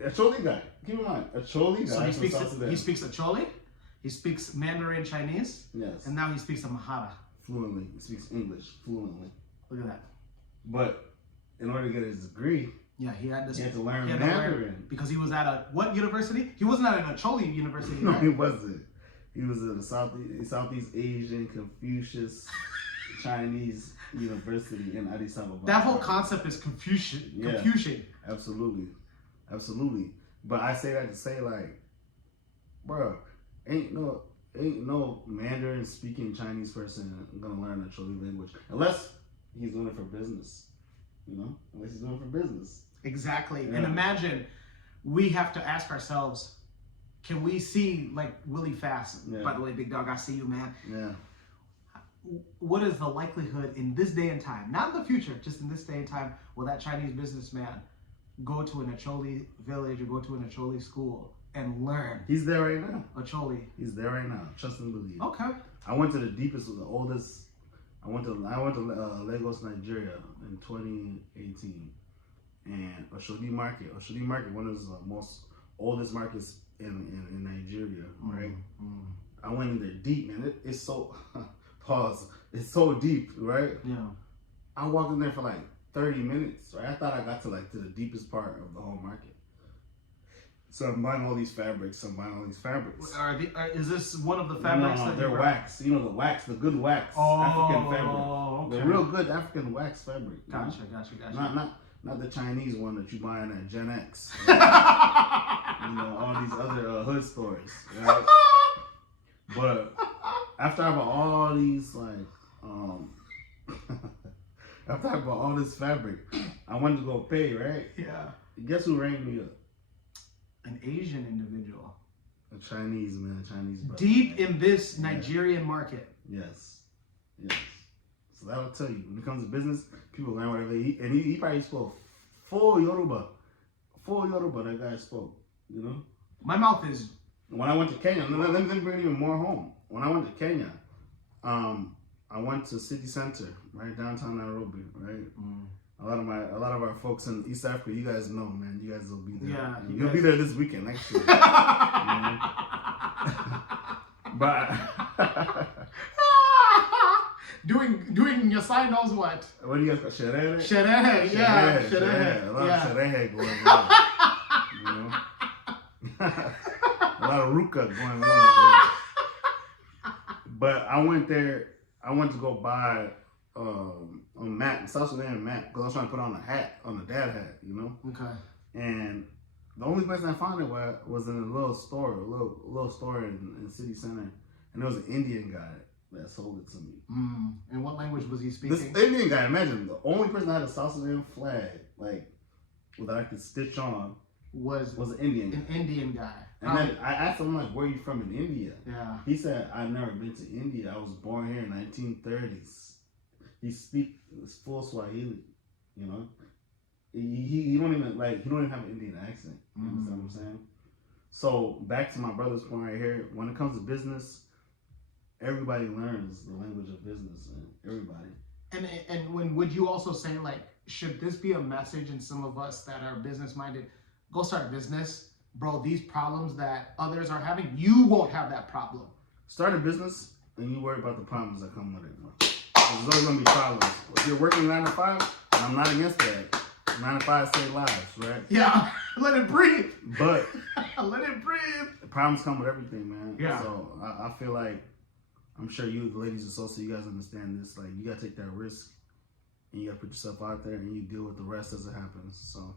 a Choli guy. Keep in mind, a Choli guy. So he speaks Acholi. He speaks Mandarin Chinese. Yes. And now he speaks Amhara fluently. He speaks English fluently. Look at that. But in order to get his degree, he had to learn Mandarin because he was at what university? He wasn't at an Acholi university. No, right? he wasn't. He was at a Southeast Asian Confucius Chinese University in Addis Ababa. That whole concept is Confucian. Absolutely. But I say that to say, like, bro, ain't no Mandarin speaking Chinese person gonna learn a Choli language unless he's doing it for business. You know, unless he's doing it for business. Exactly. Yeah. And imagine we have to ask ourselves, can we see like Willie Fast? Yeah. By the way, big dog, I see you, man. Yeah. What is the likelihood in this day and time, not in the future, just in this day and time, will that Chinese businessman go to an Acholi village or go to an Acholi school and learn? He's there right now. Acholi. He's there right now. Trust and believe. Okay. I went to the deepest, the oldest. I went to Lagos, Nigeria in 2018, and Oshodi Market, one of the most oldest markets in Nigeria, right? I went in there deep, man. It's so pause. It's so deep, right? Yeah. I walked in there for like 30 minutes, right? I thought I got to the deepest part of the whole market. So I'm buying all these fabrics. Is this one of the fabrics? No, they're wax. You know the wax, the good wax, African fabric. Okay. The real good African wax fabric. Gotcha. Not the Chinese one that you buying at Gen X. All these other hood stores. Right? But after I bought all these after I bought all this fabric, I wanted to go pay, right? Yeah. Guess who rang me up? An Asian individual. A Chinese brother. Deep in this Nigerian market. Yes. So that'll tell you. When it comes to business, people learn whatever they eat. And he probably spoke full Yoruba. That guy spoke, you know? My mouth is... When I went to Kenya, let me bring even more home. When I went to Kenya, I went to city center, right downtown Nairobi, right? A lot of our folks in East Africa, you guys know, man. You guys will be there. Yeah, you'll be there this weekend, actually. But doing your sign knows what? What do you guys call Sherehe? Sherehe. A lot of Sherehe going on. You know? A lot of Hookah going on. But I went there. I went to go buy a mat, South Sudanese mat, because I was trying to put on a hat, on a dad hat, you know? Okay. And the only place I found it was in a little store, in city center. And there was an Indian guy that sold it to me. And what language was he speaking? This Indian guy, imagine, the only person that had a South Sudan flag, that I could stitch on, was an Indian guy. An Indian guy. And then I asked him, where are you from in India? Yeah. He said, I've never been to India. I was born here in 1930s. He speaks full Swahili, you know? He don't even have an Indian accent. You understand what I'm saying? So back to my brother's point right here, when it comes to business, everybody learns the language of business, and everybody. And when would you also say, should this be a message in some of us that are business minded? Go start a business. Bro, these problems that others are having, you won't have that problem. Start a business and you worry about the problems that come with it, bro. There's always gonna be problems. If you're working 9 to 5, and I'm not against that, 9 to 5 save lives, right? Yeah, let it breathe. But let it breathe. The problems come with everything, man. Yeah. So I feel like, I'm sure you, the Ladies of Sosa, you guys understand this. Like, you gotta take that risk, and you gotta put yourself out there, and you deal with the rest as it happens. So.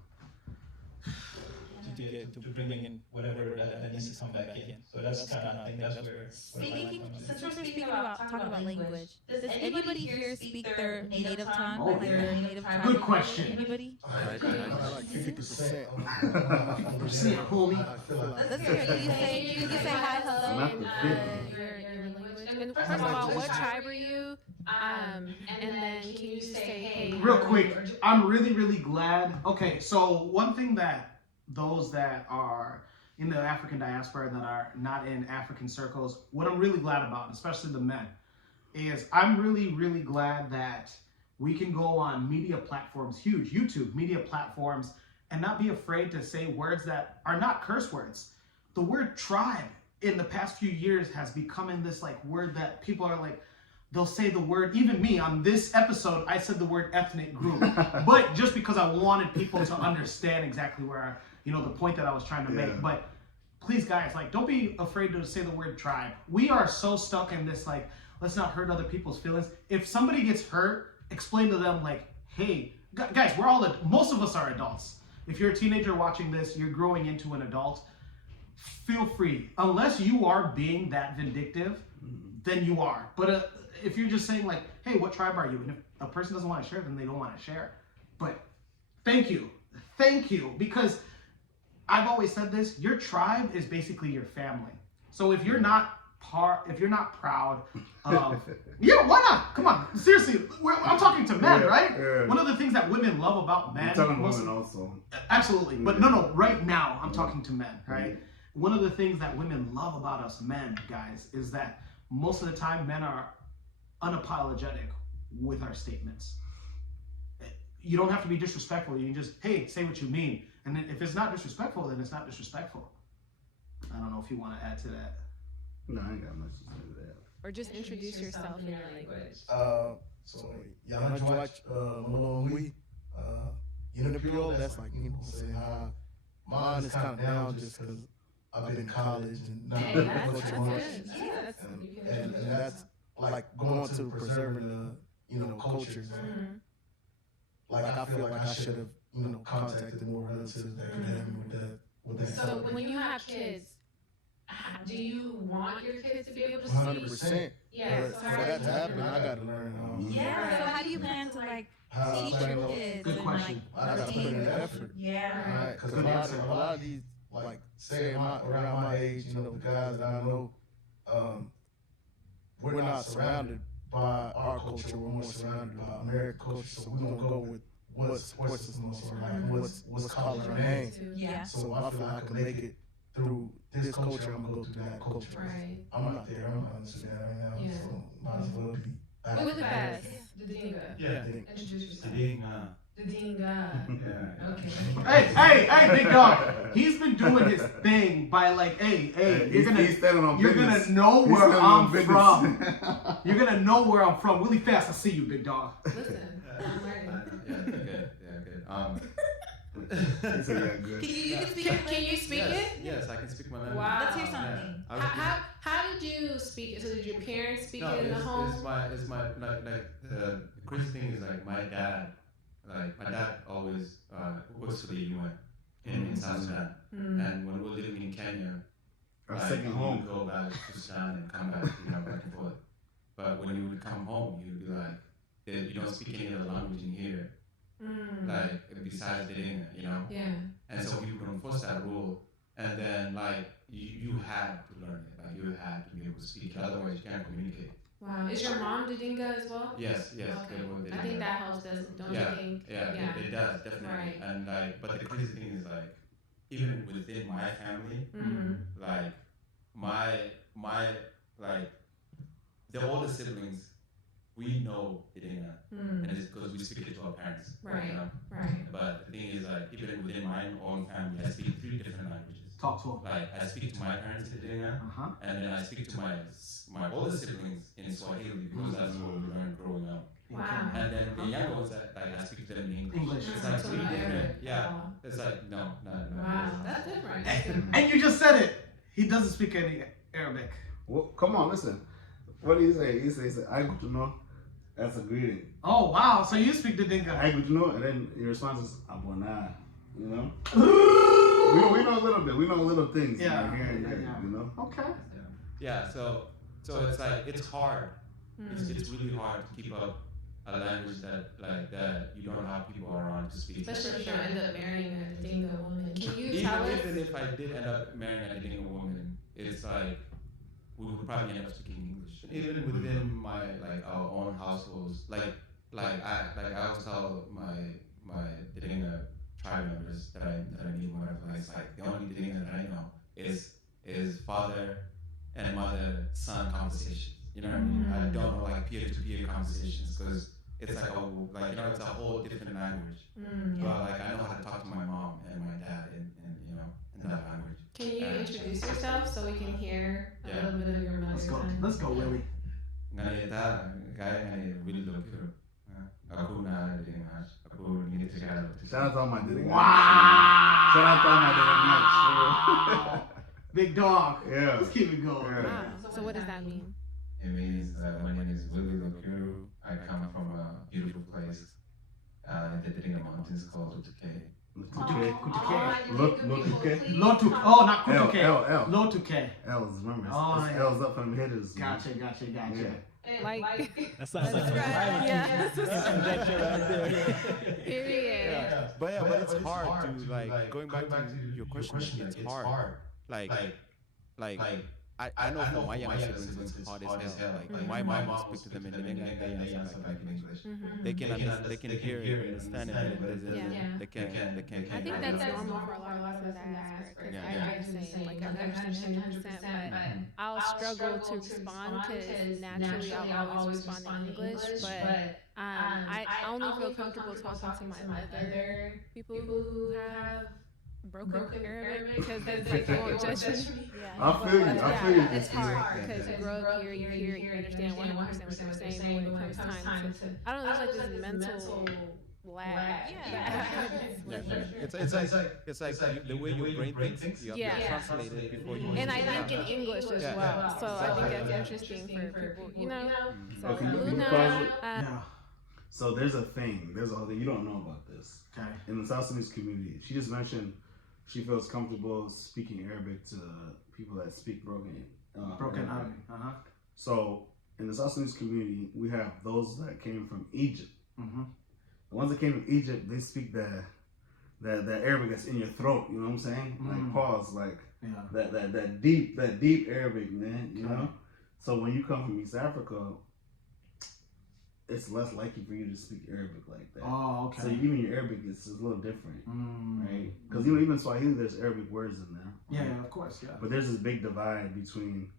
To bring in whatever that needs to come back in. So that's kind of, I think that's where. Since we're speaking about talking about language, does anybody here speak their native tongue? Oh, like their native tongue? Good question. Anybody? Like 50%. 50%, homie. Let's hear it. Can you say hi, hello? Your language. And first of all, what tribe are you? And then can you say hey? Real quick, I'm really, really glad. Okay, so one thing that those that are in the African diaspora that are not in African circles, what I'm really glad about, especially the men, is I'm really, really glad that we can go on media platforms, huge YouTube media platforms, and not be afraid to say words that are not curse words. The word tribe in the past few years has become in this like word that people are like, they'll say the word, even me on this episode, I said the word ethnic group, but just because I wanted people to understand exactly where, the point that I was trying to make. But please guys, like, don't be afraid to say the word tribe. We are so stuck in this, like, let's not hurt other people's feelings. If somebody gets hurt, explain to them like, hey, guys, most of us are adults. If you're a teenager watching this, you're growing into an adult, feel free. Unless you are being that vindictive, then you are. But if you're just saying like, hey, what tribe are you? And if a person doesn't want to share, then they don't want to share. But thank you, because I've always said this, your tribe is basically your family. So if you're not proud of, yeah, why not? Come on, seriously, I'm talking to men, right? Yeah. One of the things that women love about men. You're talking to women also. Absolutely, but no, right now I'm talking to men, right? One of the things that women love about us men, guys, is that most of the time men are unapologetic with our statements. You don't have to be disrespectful. You can just, hey, say what you mean. And then if it's not disrespectful, then it's not disrespectful. I don't know if you want to add to that. No, I ain't got much to say to that. Or just introduce yourself in your language. So, y'all watch Malongui. Unipio, that's like, saying hi. Mine is kind of down just because I've been in college and not go to much. And that's like going to preserving the, cultures. Like I feel like I should have, contacted more relatives that could help me with that. So when you have kids, do you want your kids to be able to speak? 100%. Yes. For that to happen, I got to learn. Yeah. So how do you plan to like teach your kids? Good question. I got to put in the effort. Yeah. Right. Because a lot of these, like, say around my age, the guys that I know, we're not surrounded by our culture. We're more surrounded by American culture. So we're gonna go with what supports us most, like what's calling our name. Yeah. So I feel like I can make it through this culture. I'm gonna go through that culture. Right. I'm not there. I'm not in Sudan right now. So might as well be. Who the best? The Dinga. Yeah. Introduce yourself. The Dinga. The Dinga. Yeah. Okay. Hey, big dog. He's been doing his thing by like, hey, you're gonna know where I'm from. You're gonna know where I'm from really fast. I see you, big dog. Listen, I'm ready. Yeah, good. Can you speak it? Yes, I can speak my language. Wow. Let's hear something. Yeah. How did you speak it? So did your parents speak it in the home? It's my the crazy thing is like my dad always works for the UN in South Sudan. And when we were living in Kenya, our second home, we would go back to Sudan and come back, back and forth. But when you would come home, you'd be like, you don't speak any other language in here. Like besides the Dinga, Yeah. And so people don't enforce that rule, and then like you had to learn it, like you had to be able to speak it, otherwise you can't communicate. Wow. Is your mom Dinga as well? Yes. Okay. I think that helps, don't you think? Yeah, it does definitely. Right. And like, but the crazy thing is like, even within my family, like my like the older siblings, we know Dinga, and it's because we speak it to our parents. Right. Right. But the thing is, like, even within my own family, I speak 3 different languages. Talk to him. Like, I speak to my parents in Dinga, and then I speak to my older siblings in Swahili because that's what we learned growing up. Wow. And then the younger ones that I speak to them in English. It's like So really not different. Arabic. Yeah. Oh. It's like no. Wow, that's different. And you just said it. He doesn't speak any Arabic. Well, come on, listen. What do you say? He says, "I good to know." That's a greeting. Oh wow! So you speak the Dinka. I good to know, and then your response is "Abona." You know. we know a little bit. We know little things. Yeah. You know, here and there. You know. Okay. Yeah. So it's like it's hard. It's really hard to keep up a language that you don't have people around to speak. Especially if you end up marrying a Dinka woman. Can you tell us? Even if I did end up marrying a Dinka woman, it's like we would probably end up speaking English. Even within my our own households, I always tell my Dinka tribe members that I meet whatever. It's like the only Dinka that I know is father and mother son conversations. You know what I mean? I don't know like peer-to-peer conversations because it's it's a whole different language. But like I know how to talk to my mom and my dad in that language. Can you introduce yourself so we can hear a little bit of your mother tongue? Let's go, Willie. Shout out to all my Diddy. Wow! Shout out to all my Diddy. Big dog. Yeah. Let's keep it going. Yeah. Wow. So what does that mean? It means my name is Willie Lokiru. I come from a beautiful place in the Dinka Mountains called Kutuke. Lotuke. Oh, not Kutuke. L. Lotuke. L's, remember. Oh, yeah. L's up from the hitters. Gotcha. Yeah. Like That sounds like yeah. conjecture right there. Period. Yeah. But it's hard to like going back to your question. It's hard. Like I know for my younger siblings it's hard as hell. Like my mom will speak to them in English and they answer back in English. They can hear it, understand it, but they can't. I think that's normal for a lot of us in diaspora. Because I do the same. Like I understand 100%, but I'll struggle to respond because naturally I'll always respond in English. But I only feel comfortable talking to my other people who have broken Arabic because they won't judge me. I feel you. It's hard because you grow up here, you hear it, you understand 100% what they're saying. When it comes time to, I don't know, there's like this mental lag. It's like the way your brain thinks. You have to translate it before you. And I think in English as well. So I think that's interesting for people, you know. So Luna. So there's a thing. You don't know about this. Okay. In the South Sudanese community, she just mentioned she feels comfortable speaking Arabic to people that speak broken Arabic. So in the South Sudanese community, we have those that came from Egypt. Mm-hmm. The ones that came from Egypt, they speak that Arabic that's in your throat. You know what I'm saying? Like pause, like that deep Arabic, man. You know. So when you come from East Africa, it's less likely for you to speak Arabic like that. Oh, okay. So even your Arabic is a little different, right? Because even Swahili, there's Arabic words in there. Right? Yeah, of course, yeah. But there's this big divide between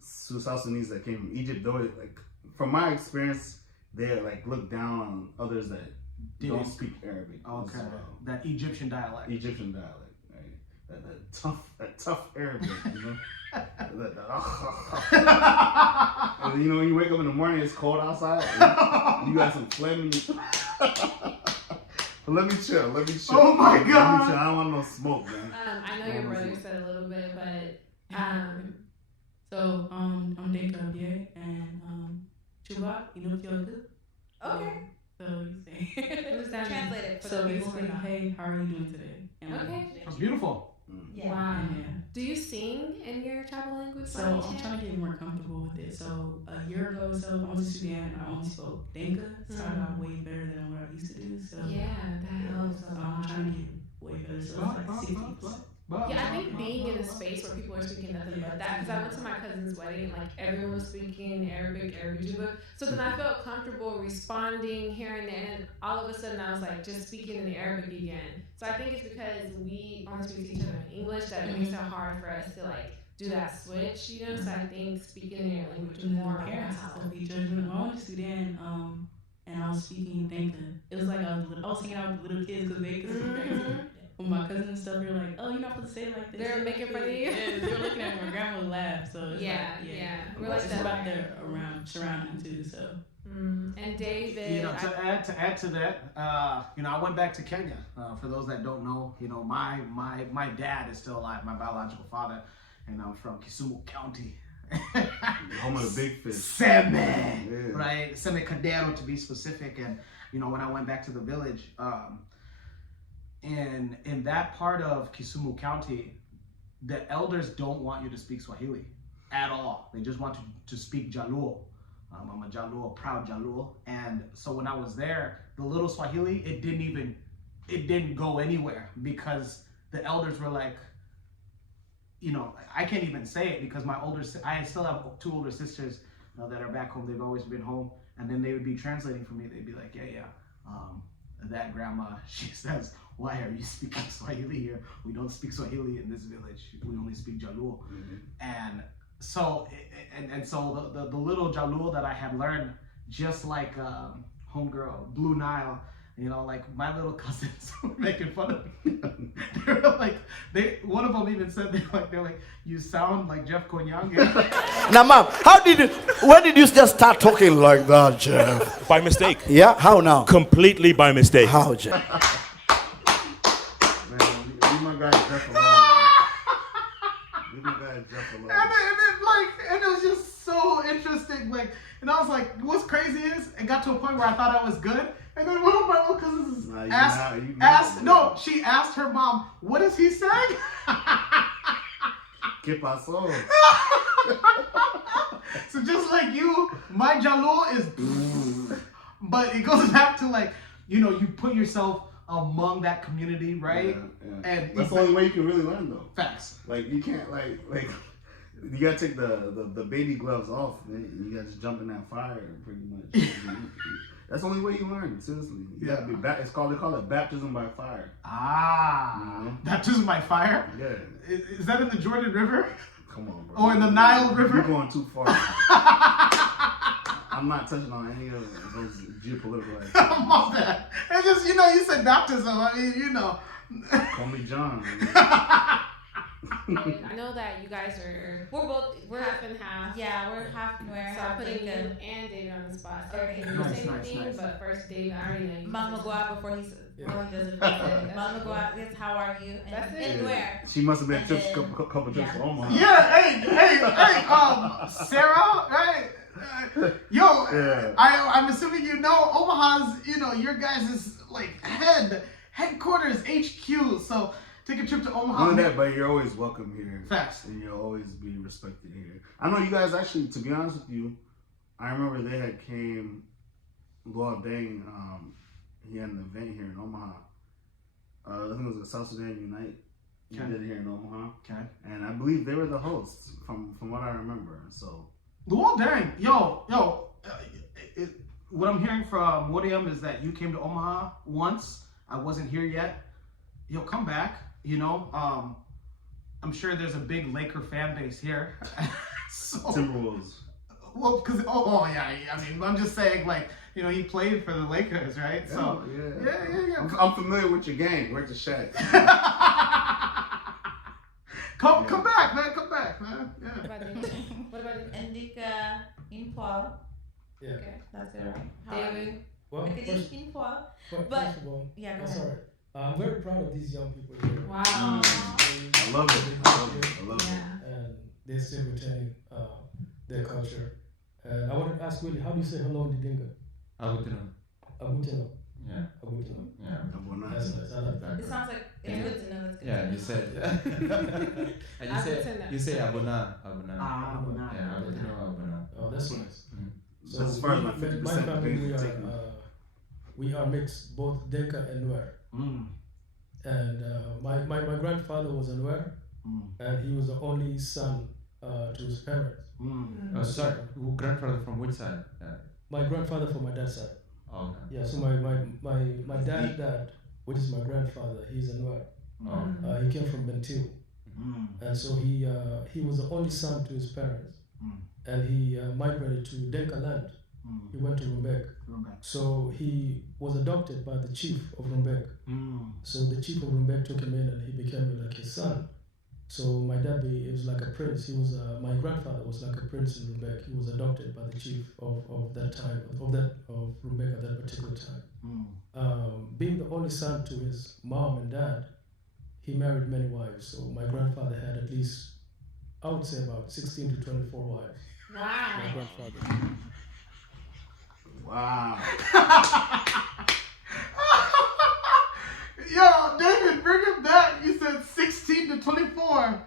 South Sudanese that came from Egypt. Though, from my experience, they look down on others that don't speak Arabic. Okay. That Egyptian dialect. Right? That tough Arabic, you know. And, when you wake up in the morning, it's cold outside. You got some phlegm in you. But let me chill. Oh my God! I don't want no smoke, man. I know your brother said a little bit, but so I'm Dinka Abie and Chuba, Okay. So you say. Translate it. So basically, hey, how are you doing today? And That's beautiful. Yeah. Wow. Yeah. Do you sing in your tribal language? So I'm trying to get more comfortable with it. So a year ago or so, I went to Sudan and I only spoke Dinka. So I got way better than what I used to do. So yeah, that helps. So I'm trying to get way better. So it's like 60. Yeah, I think being in a space where people are speaking nothing but that, because I went to my cousin's wedding and everyone was speaking Arabic, so then I felt comfortable responding here and there, and all of a sudden I was just speaking in Arabic again. So I think it's because we only speak to each other in English that it makes it hard for us to do that switch, you know. So I think speaking in your language is more parents don't be judgmental. When I went to Sudan, and I was speaking Dinka, it was like I was hanging out with little kids because they could speak Dinka. With my cousins and stuff, you're like, oh, you're not supposed to say it like this. They're making fun of you. Yeah, they're looking at me. My grandma would laugh. So it's yeah. We're it's about there surrounding too. So And David, to add to that, I went back to Kenya. For those that don't know, my dad is still alive, my biological father, and I'm from Kisumu County. Home of the big fish. Seme, right? Seme Kadero to be specific. And when I went back to the village, in that part of Kisumu County, the elders don't want you to speak Swahili at all. They just want to speak Jaluo. I'm a Jaluo, a proud Jaluo. And so when I was there, the little Swahili, it didn't go anywhere because the elders were like, I can't even say it because I still have 2 older sisters that are back home. They've always been home. And then they would be translating for me. They'd be like, that grandma, she says, why are you speaking Swahili here? We don't speak Swahili in this village. We only speak Jaluo. And so the little Jaluo that I had learned, just like homegirl Blue Nile, like my little cousins were making fun of me. They were like, one of them even said they're like, you sound like Jeff Konyange. Now, ma'am, when did you just start talking like that, Jeff? By mistake. Yeah, how now? Completely by mistake. How, Jeff? Man, leave my guy Jeff alone. Leave my guy Jeff alone. And it was just so interesting. And I was like, what's crazy is it got to a point where I thought I was good. And then one of my little cousins she asked her mom, what is he saying? ¿Qué pasó? So just like you, my Jaluo is but it goes back to you put yourself among that community, right? Yeah. And that's the only way you can really learn though. Facts. You can't you gotta take the baby gloves off, man. You gotta just jump in that fire pretty much. That's the only way you learn, seriously. You gotta be they call it baptism by fire. Baptism by fire? Yeah. Is that in the Jordan River? Come on, bro. Or in the Nile River? You're going too far. I'm not touching on any of those geopolitical ideas. My bad. It's just, you said baptism. I mean, Call me John. I know that you guys we're half and half. Yeah, we're half Nuer. So I'm putting you and David on the spot. So Okay. can you say anything? But first, David, I already know you. Mama Gua before he does it. Mama Gua, that's how are you? That's it. And where? She must have been couple trips to Omaha. Yeah, hey, Sarah, right? I'm assuming Omaha's, your guys' headquarters, HQ. So take a trip to Omaha. None of that, but you're always welcome here. Facts. And you'll always be respected here. I know you guys actually, to be honest with you, I remember they had came, Luau Deng, he had an event here in Omaha. I think it was the South Sudanese Unite. He did it here in Omaha. Okay. And I believe they were the hosts from what I remember. So. Luau Deng, what I'm hearing from Wuriem is that you came to Omaha once. I wasn't here yet. Come back. I'm sure there's a big Laker fan base here. Timberwolves. Well, because yeah. I mean, I'm just saying, he played for the Lakers, right? Yeah, so yeah. I'm familiar with your gang. Where's the shack? Come back, man. Come back, man. Yeah. What about it? Indica in Paul. Yeah. Okay, that's it, right? David. Well, first of all, yeah, go that's ahead. all right. I'm very proud of these young people here. Wow. I love it. And they're still retaining their culture. And I wanted to ask Willie, how do you say hello in Dinka? Agutino. Yeah. Agutino. Yeah. That's nice. I like that. It sounds like it's good to know. It's good Yeah, to know. you said. And you say Abuna. Abuna. Yeah, Abuna. Oh, that's nice. So as far as my 50% my family, taken. we are mixed, both Dinka and Nuer. And my grandfather was a Nuer, and he was the only son to his parents. Sorry, grandfather from which side? My grandfather from my dad's side. Oh, okay. Yeah, so my dad's dad, which is my grandfather, he's a Nuer. He came from Bentiu. And so he was the only son to his parents. And he migrated to Denka land. He went to Rumbek. So he was adopted by the chief of Rumbek. So the chief of Rumbek took him in and he became like his son. So my dad, he was like a prince. He was my grandfather was like a prince in Rumbek. He was adopted by the chief of that time of Rumbek at that particular time. Being the only son to his mom and dad, he married many wives. So my grandfather had at least, I would say, about 16 to 24 wives. Wow. My grandfather. Wow. Yo, David, bring him back. You said 16 to 24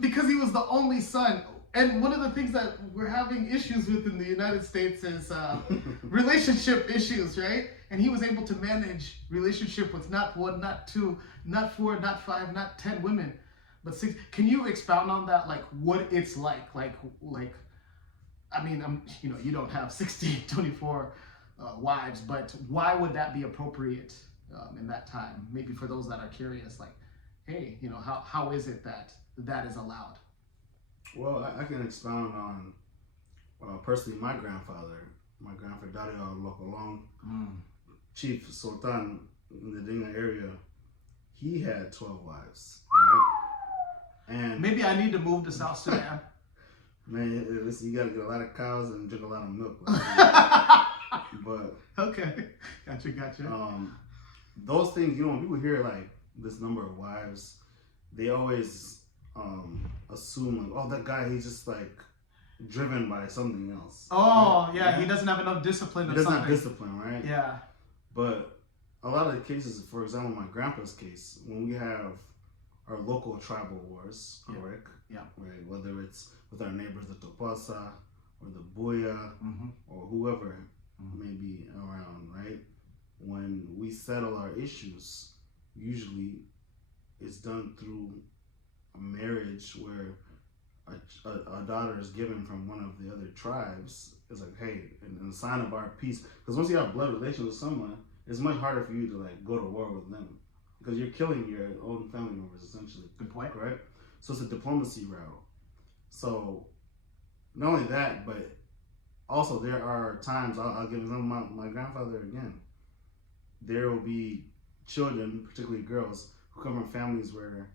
because he was the only son. And one of the things that we're having issues with in the United States is relationship issues, right? And he was able to manage relationship with not one, not two, not four, not five, not 10 women, but 6. Can you expound on that? Like what it's like, I mean, you don't have 16, 24 wives, but why would that be appropriate in that time? Maybe for those that are curious, like, hey, how is it that is allowed? Well, I can expound on personally my grandfather Dario Lokolong, Chief Sultan in the Dinga area. He had 12 wives, right? And maybe I need to move to South Sudan. Man, listen, you gotta get a lot of cows and drink a lot of milk. But okay, gotcha. Those things, when people hear like this number of wives, they always assume like, oh, that guy, he's just like driven by something else. Oh, right? Yeah, he doesn't have enough discipline. He doesn't have discipline, right? Yeah. But a lot of the cases, for example, my grandpa's case, when we have our local tribal wars, correct? Yeah. Right. Whether it's with our neighbors, the Topasa or the Buya or whoever may be around, right? When we settle our issues, usually it's done through a marriage where a daughter is given from one of the other tribes. It's like, hey, in a sign of our peace, because once you have blood relations with someone, it's much harder for you to like go to war with them because you're killing your own family members essentially. Good point. Right? So it's a diplomacy route. So not only that, but also there are times, I'll give example, my grandfather again, there will be children, particularly girls, who come from families where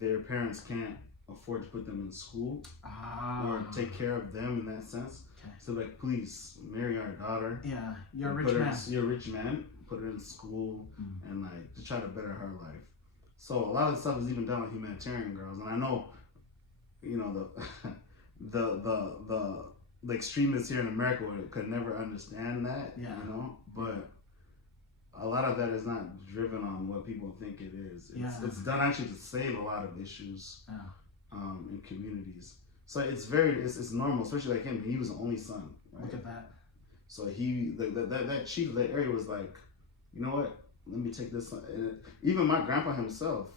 their parents can't afford to put them in school or take care of them in that sense. Okay. So like, please marry our daughter. Yeah, you're a rich man. You're a rich man. Put her in school and like to try to better her life. So a lot of stuff is even done with humanitarian girls, and I know, the extremists here in America could never understand that. Yeah. But a lot of that is not driven on what people think it is. It's done actually to save a lot of issues in communities. So it's normal, especially like him. He was the only son. Right? Look at that. So that chief of that area was like, you know what? Let me take this. And even my grandpa himself,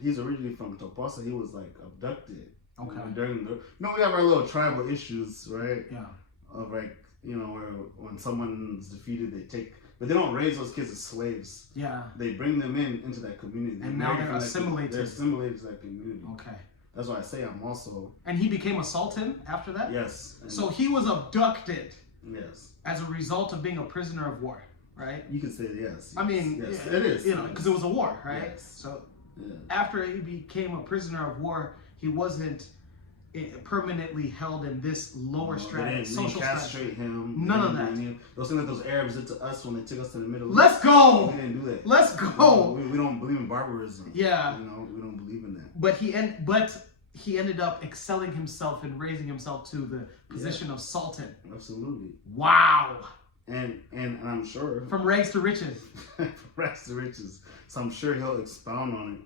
he's originally from Topasa. He was like abducted. Okay. During we have our little tribal issues, right? Yeah. Of like, where when someone's defeated, but they don't raise those kids as slaves. Yeah. They bring them into that community. And now they're assimilated. They're assimilated to that community. Okay. That's why I say I'm also. And he became a sultan after that? Yes. So he was abducted. Yes. As a result of being a prisoner of war, right? You could say yes. I mean, yes, it is. Because it was a war, right? Yes. So after he became a prisoner of war, he wasn't permanently held in this lower strata, social castrate him. None of that. Those things that those Arabs did to us when they took us to the Middle East. Let's go. We didn't do that. Let's go. We don't believe in barbarism. Yeah. We don't believe in that. But he ended up excelling himself and raising himself to the position of sultan. Absolutely. Wow. And I'm sure from rags to riches. From rags to riches. So I'm sure he'll expound on it.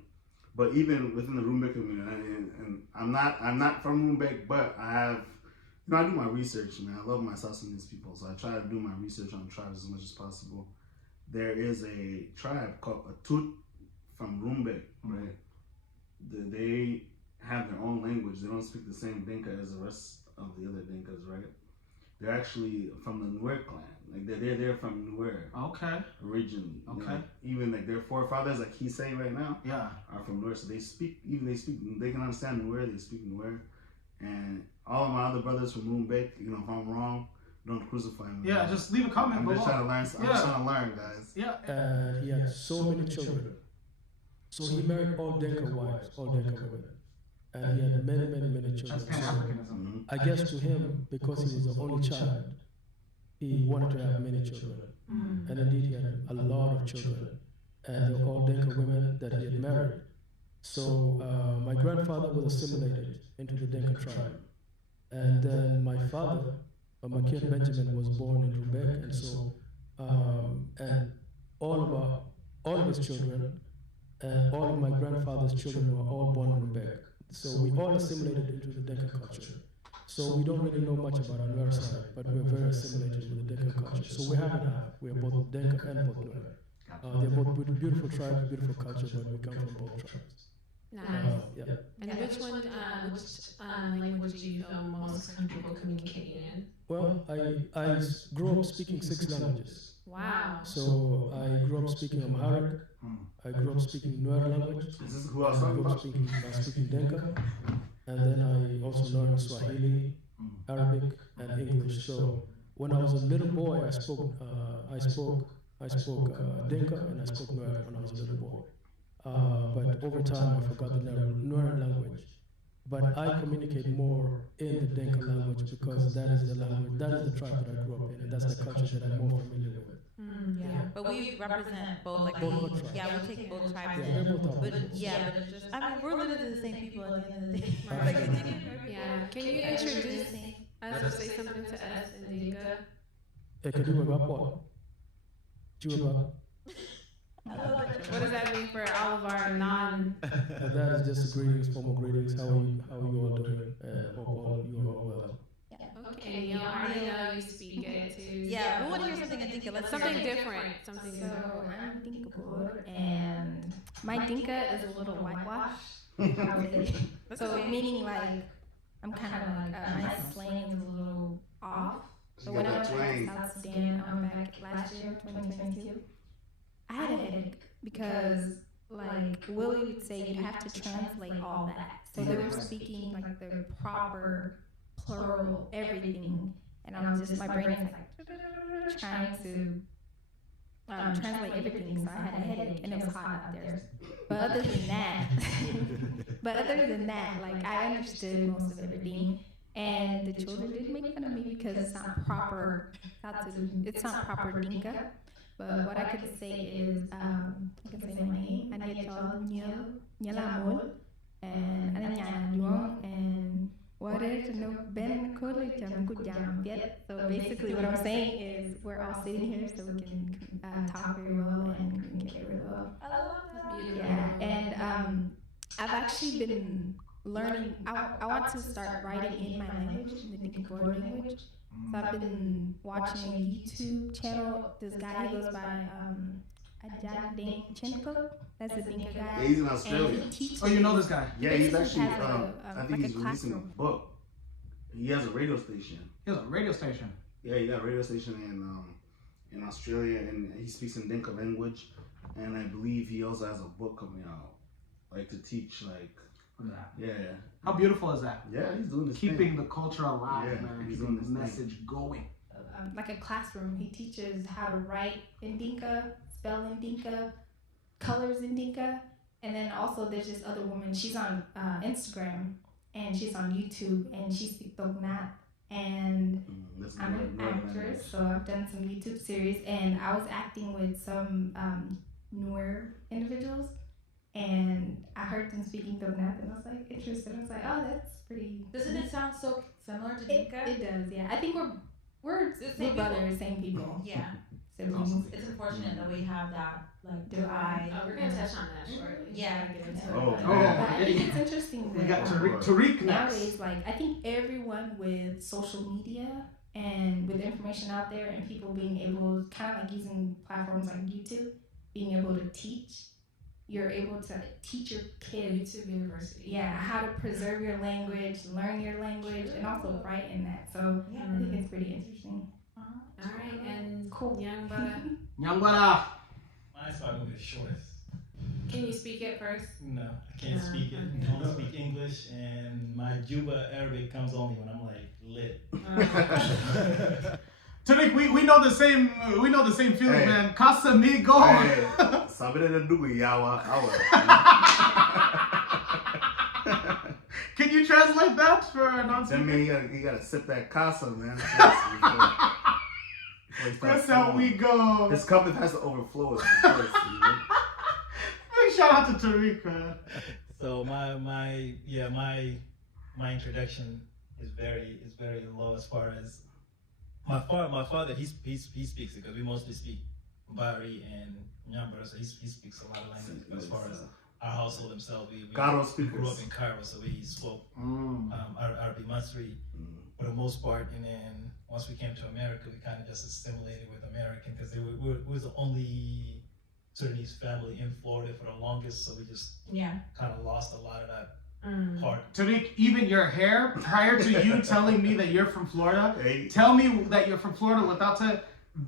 But even within the Rumbek community, and I'm not from Rumbek, but I have, I do my research, man. I love my South Sudanese people, so I try to do my research on tribes as much as possible. There is a tribe called Atut from Rumbek, right? They have their own language. They don't speak the same Dinka as the rest of the other Dinkas, right? They're actually from the Nuer clan. Like they're from Nuer. Okay. Originally. Okay. Even like their forefathers, like he's saying right now, are from Nuer. So they can understand Nuer. They speak Nuer. And all of my other brothers from Rumbek, if I'm wrong, don't crucify me. Yeah, just leave a comment below. I'm just trying to learn, guys. Yeah. And he had so many children. So he married all Dinka wives, all Dinka women. And he had many children. That's Pan-Africanism. I guess to him, because he was the only child, he wanted to have many children. And indeed, he had a lot of children. And they were all Dinka women that he had married. So my grandfather was assimilated into the Dinka tribe. And then my father, Makian Benjamin, was born in Rumbek. And so, and all of his children, and all of my grandfather's children were all born in Rumbek. So we all assimilated into the Dinka culture. So we don't really know much about our Nuer side, but we're very assimilated with the Dinka culture. So we have and have. We're both Dinka and both Nuer. They're both beautiful tribes, beautiful culture, but we come from both tribes. Nice. Yeah. And which language do you feel most comfortable communicating in? Well, I grew up speaking 6 languages. Wow. So I grew up speaking Amharic. I grew up speaking Nuer language. I grew up speaking Dinka. And then I also learned Swahili, Arabic, and English. So when I was a little boy, I spoke Dinka and I spoke Nuer when I was a little boy. But over time, I forgot the Nuer language. But I communicate more in the Dinka language because that is the language, that is the tribe that I grew up in, and that's the culture that I'm more familiar with. Yeah, but we represent both, like, both tribes. yeah, we take both tribes Yeah, in. they're both But ours. yeah, but it's just, I mean, we're literally the same people at the end of the day. Yeah. Can you introduce us or say something to us in Dinka? What does that mean for all of our non? That is just greetings, formal greetings. How are you all doing? Hope all you are well. Okay, you already know you speak it too. Yeah, we want to hear something in Dinka. Let's something hear it. different. Something So different. I'm Dinka Boer, and my Dinka is a little whitewashed. So meaning like I'm kind of like my slang is a little off. So when I went to South Sudan back last year, 2022, I had a headache because like Willie would say you'd have to translate all that. So they were speaking like the proper plural everything, and I was just, my brain is like trying to translate everything, so I had a headache and it was hot out there. But other than that, like I understood most of everything, and the children did make fun of me because it's not proper. It's not proper Dinka. But what I could say is, I can say my name. I need to Nyalamul and Ananya and what is no Ben Kuli Jam yet. So basically, what I'm saying is, we're all sitting here so we can talk very well and communicate very well. I love that. Yeah, and I've actually been learning. I want to start writing in my language, in the Dinka Boer language. So I've been watching a YouTube channel. This guy, he goes by Ajahn Deng Chenko. That's a Dinka guy. Yeah, he's in Australia. And he teaches, Oh, you know this guy? Yeah, he's basically actually, has I think like he's releasing a book. He has a radio station. He has a radio station. Yeah, he got a radio station in Australia, and he speaks in Dinka language. And I believe he also has a book coming out, like to teach, like, yeah. How beautiful is that? Yeah, he's doing this Keeping thing. the culture alive, Yeah, man. he's Keeping doing the this thing. message going. like a classroom. He teaches how to write in Dinka, spell in Dinka, colors in Dinka, and then also there's this other woman. She's on Instagram and she's on YouTube and she speaks Dognat. And I'm an actress, so I've done some YouTube series, and I was acting with some newer individuals, and I heard them speaking Dognat, and I was like interested. I was like, oh, that's pretty. Doesn't it sound so similar to Dinka? It does, yeah. I think we're brothers, same people. Yeah. Siblings. It's unfortunate that we have that like divide. Oh, we're gonna touch on that shortly. Yeah. But I think it's interesting We that got Tariq next. nowadays, like I think everyone with social media and with information out there and people being able, kind of like using platforms like YouTube, being able to teach, you're able to teach your kids YouTube University. Yeah, how to preserve your language, learn your language, and also write in that. So Yeah. I think it's pretty interesting. All right, and cool. Young brother. Nyangwala. Mine's probably the shortest. Can you speak it first? No, I can't speak it. I don't speak English, and my Juba Arabic comes only when I'm like lit. Tariq, we know the same feeling, man. Casamigo. Sabe de dugu yawa awa. Can you translate that for a non-speaker? That means you gotta sip that casa, man. That's how we go. This cup has to overflow. Big shout out to Tariq, man. So my introduction is very low as far as my father. He speaks it because we mostly speak Bari and Nyambara, so he speaks a lot of language. As far as our household himself, we grew up in Cairo, so we spoke Arabic Masri for the most part, and then once we came to America, we kind of just assimilated with American because we was the only Sudanese family in Florida for the longest, so we just kind of lost a lot of that part. Tariq, even your hair, prior to you telling me that you're from Florida, tell me that you're from Florida without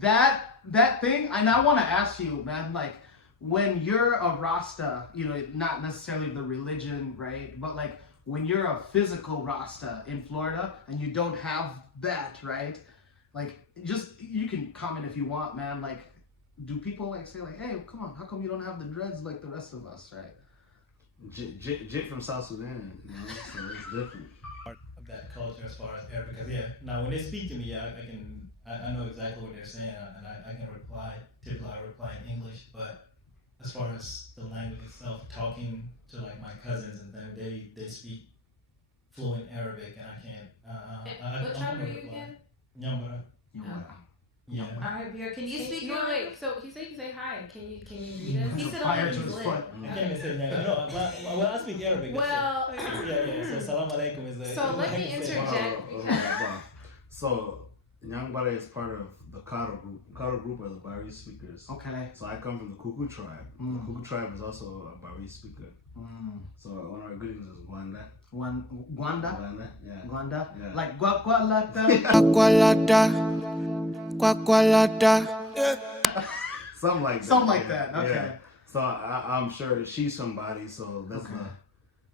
that thing, and I want to ask you, man, like, when you're a Rasta, you know, not necessarily the religion, right, but like, when you're a physical Rasta in Florida and you don't have that, right, like, just, you can comment if you want, man, like, do people like say like, hey, come on, how come you don't have the dreads like the rest of us, right? Jit from South Sudan, you know, so it's different. Part of that culture as far as Arabic, because now when they speak to me, I know exactly what they're saying, and I can reply. Typically, I reply in English, but as far as the language itself, talking to like my cousins and them, they speak fluent Arabic, and I can't. What tribe are you again? Nyambara. Yeah. All right, Vera, can you speak? No, wait. So he said you say hi. Can you read us? He said only his lip. I can't even say that. No, well, I speak Arabic. Well, yeah. So salam alaikum is like. So let me interject because. So Nyambara is part of the Karo group. Karo group are the Bari speakers. Okay. So I come from the Kuku tribe. The Kuku tribe is also a Bari speaker. So one of our greetings is Gwanda. Gwanda? Yeah. Gwanda? Yeah. Like Gwakwalata? Kwakwalata. Something like that. Something like that. Okay. Yeah. So I'm sure she's somebody. So that's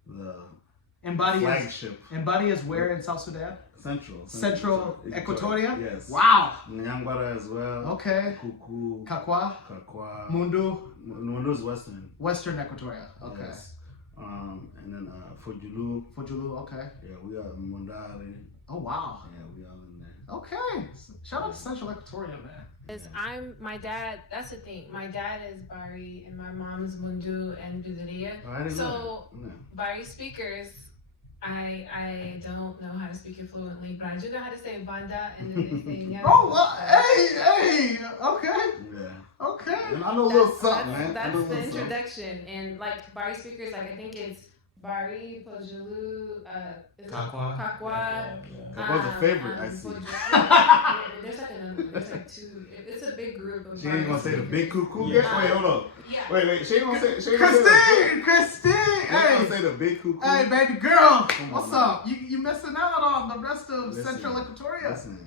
the flagship. Mbadi is where in South Sudan? Central Equatoria? Yes. Wow. Nyambara as well. Okay. Kuku. Kakwa. Mundu is Western. Western Equatoria. Okay. Yes. And then Fujulu. Okay. Yeah, we are in Mondale. Oh wow. Yeah, we all in there. Okay. Shout out to Central Equatoria, man. My dad, that's the thing. My dad is Bari and my mom's Mundu and Budaria. Bari speakers, I don't know how to speak it fluently, but I do know how to say Banda and then they say Nyambara. Oh, well, hey, okay. Yeah. Okay. And I know a little something, man. That's the introduction. And like Bari speakers, like I think it's Bari, Pojulu, Kakwa. Kakwa's a favorite, I see. There's like another one. There's like two. It's a big group of. She ain't gonna say the big cuckoo. Wait, hold up. Yeah. Wait. She ain't gonna say. Christine. Hey. Gonna say the big cuckoo. Hey, baby girl. What's up? You missing out on the rest of Central Equatoria. Listen.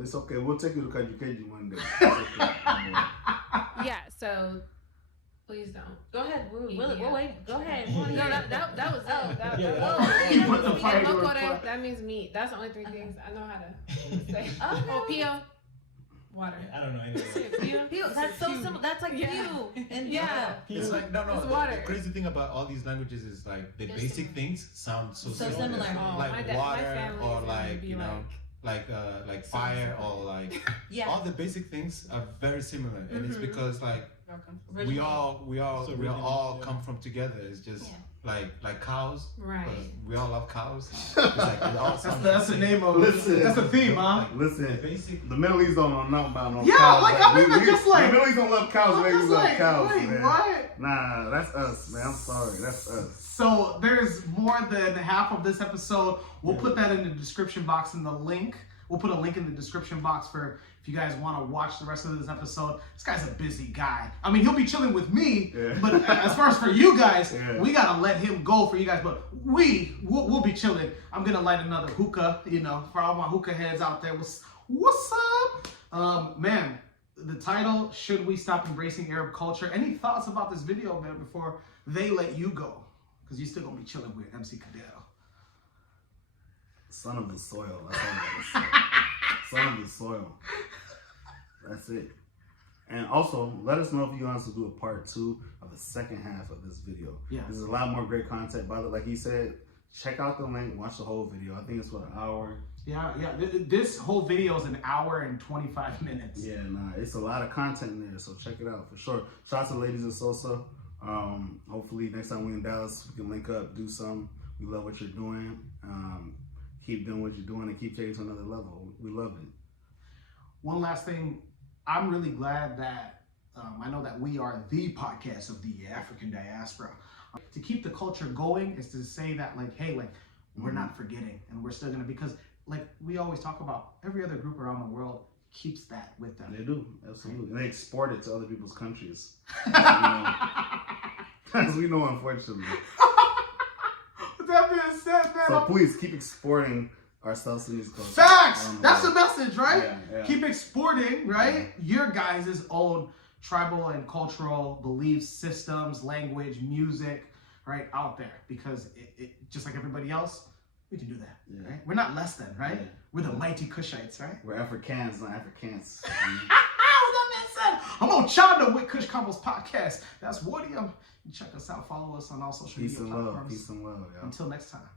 It's okay. We'll take you to Kajukeji one day. Yeah. So. Please don't. Go ahead. We'll wait. Go ahead. No, that was it. That means meat. That's the only three things I know how to say. Oh, Pio. Water. I don't know anything. Pio. That's so simple. That's like Pio. And It's like no. It's water. The crazy thing about all these languages is like the basic things sound so similar. Like water or like like fire or like all the basic things are very similar, and it's because like. We all come from together. It's just like cows. Right. We all love cows. It's like we all that's the name of it. That's the theme, huh? Listen, the Middle East don't know nothing about no cows. Yeah, like I mean, just like the Middle East don't love cows. They love cows. Wait, man. what? Nah, that's us, man. I'm sorry, that's us. So there's more than half of this episode. We'll put that in the description box in the link. We'll put a link in the description box for if you guys want to watch the rest of this episode. This guy's a busy guy. I mean, he'll be chilling with me, but as far as for you guys, we gotta let him go for you guys. But we'll be chilling. I'm gonna light another hookah, you know, for all my hookah heads out there. What's up, man? The title: Should we stop embracing Arab culture? Any thoughts about this video, man? Before they let you go, because you're still gonna be chilling with MC Cadell. Son of the soil. That's all I'm gonna say. Son of the soil. That's it. And also, let us know if you want us to do a part 2 of the second half of this video. Yeah. There's a lot more great content. By the way, like he said, check out the link, watch the whole video. I think it's, what, an hour? Yeah. This whole video is an hour and 25 minutes. Yeah, it's a lot of content in there, so check it out for sure. Shout out to Ladies of Sosa. Hopefully next time we're in Dallas, we can link up, do something. We love what you're doing. Keep doing what you're doing and keep taking it to another level. We love it. One last thing. I'm really glad that I know that we are the podcast of the African diaspora. To keep the culture going is to say that, like, hey, like, we're not forgetting, and we're still gonna, because like we always talk about, every other group around the world keeps that with them. They do, absolutely. And they export it to other people's countries. As we know, unfortunately. With that being said, man. So please keep exporting our South Sudanese culture. Facts! That's the message, right? Yeah. Keep exporting, right? Your guys' own tribal and cultural beliefs, systems, language, music, right, out there. Because it just like everybody else, we can do that, right? We're not less than, right? Yeah. We're the mighty Kushites, right? We're Africans, not Africans. That man said, I'm Ochanda with Kush Konvos podcast. That's Wuriem. Check us out. Follow us on all social media platforms. Peace and love. Yeah. Until next time.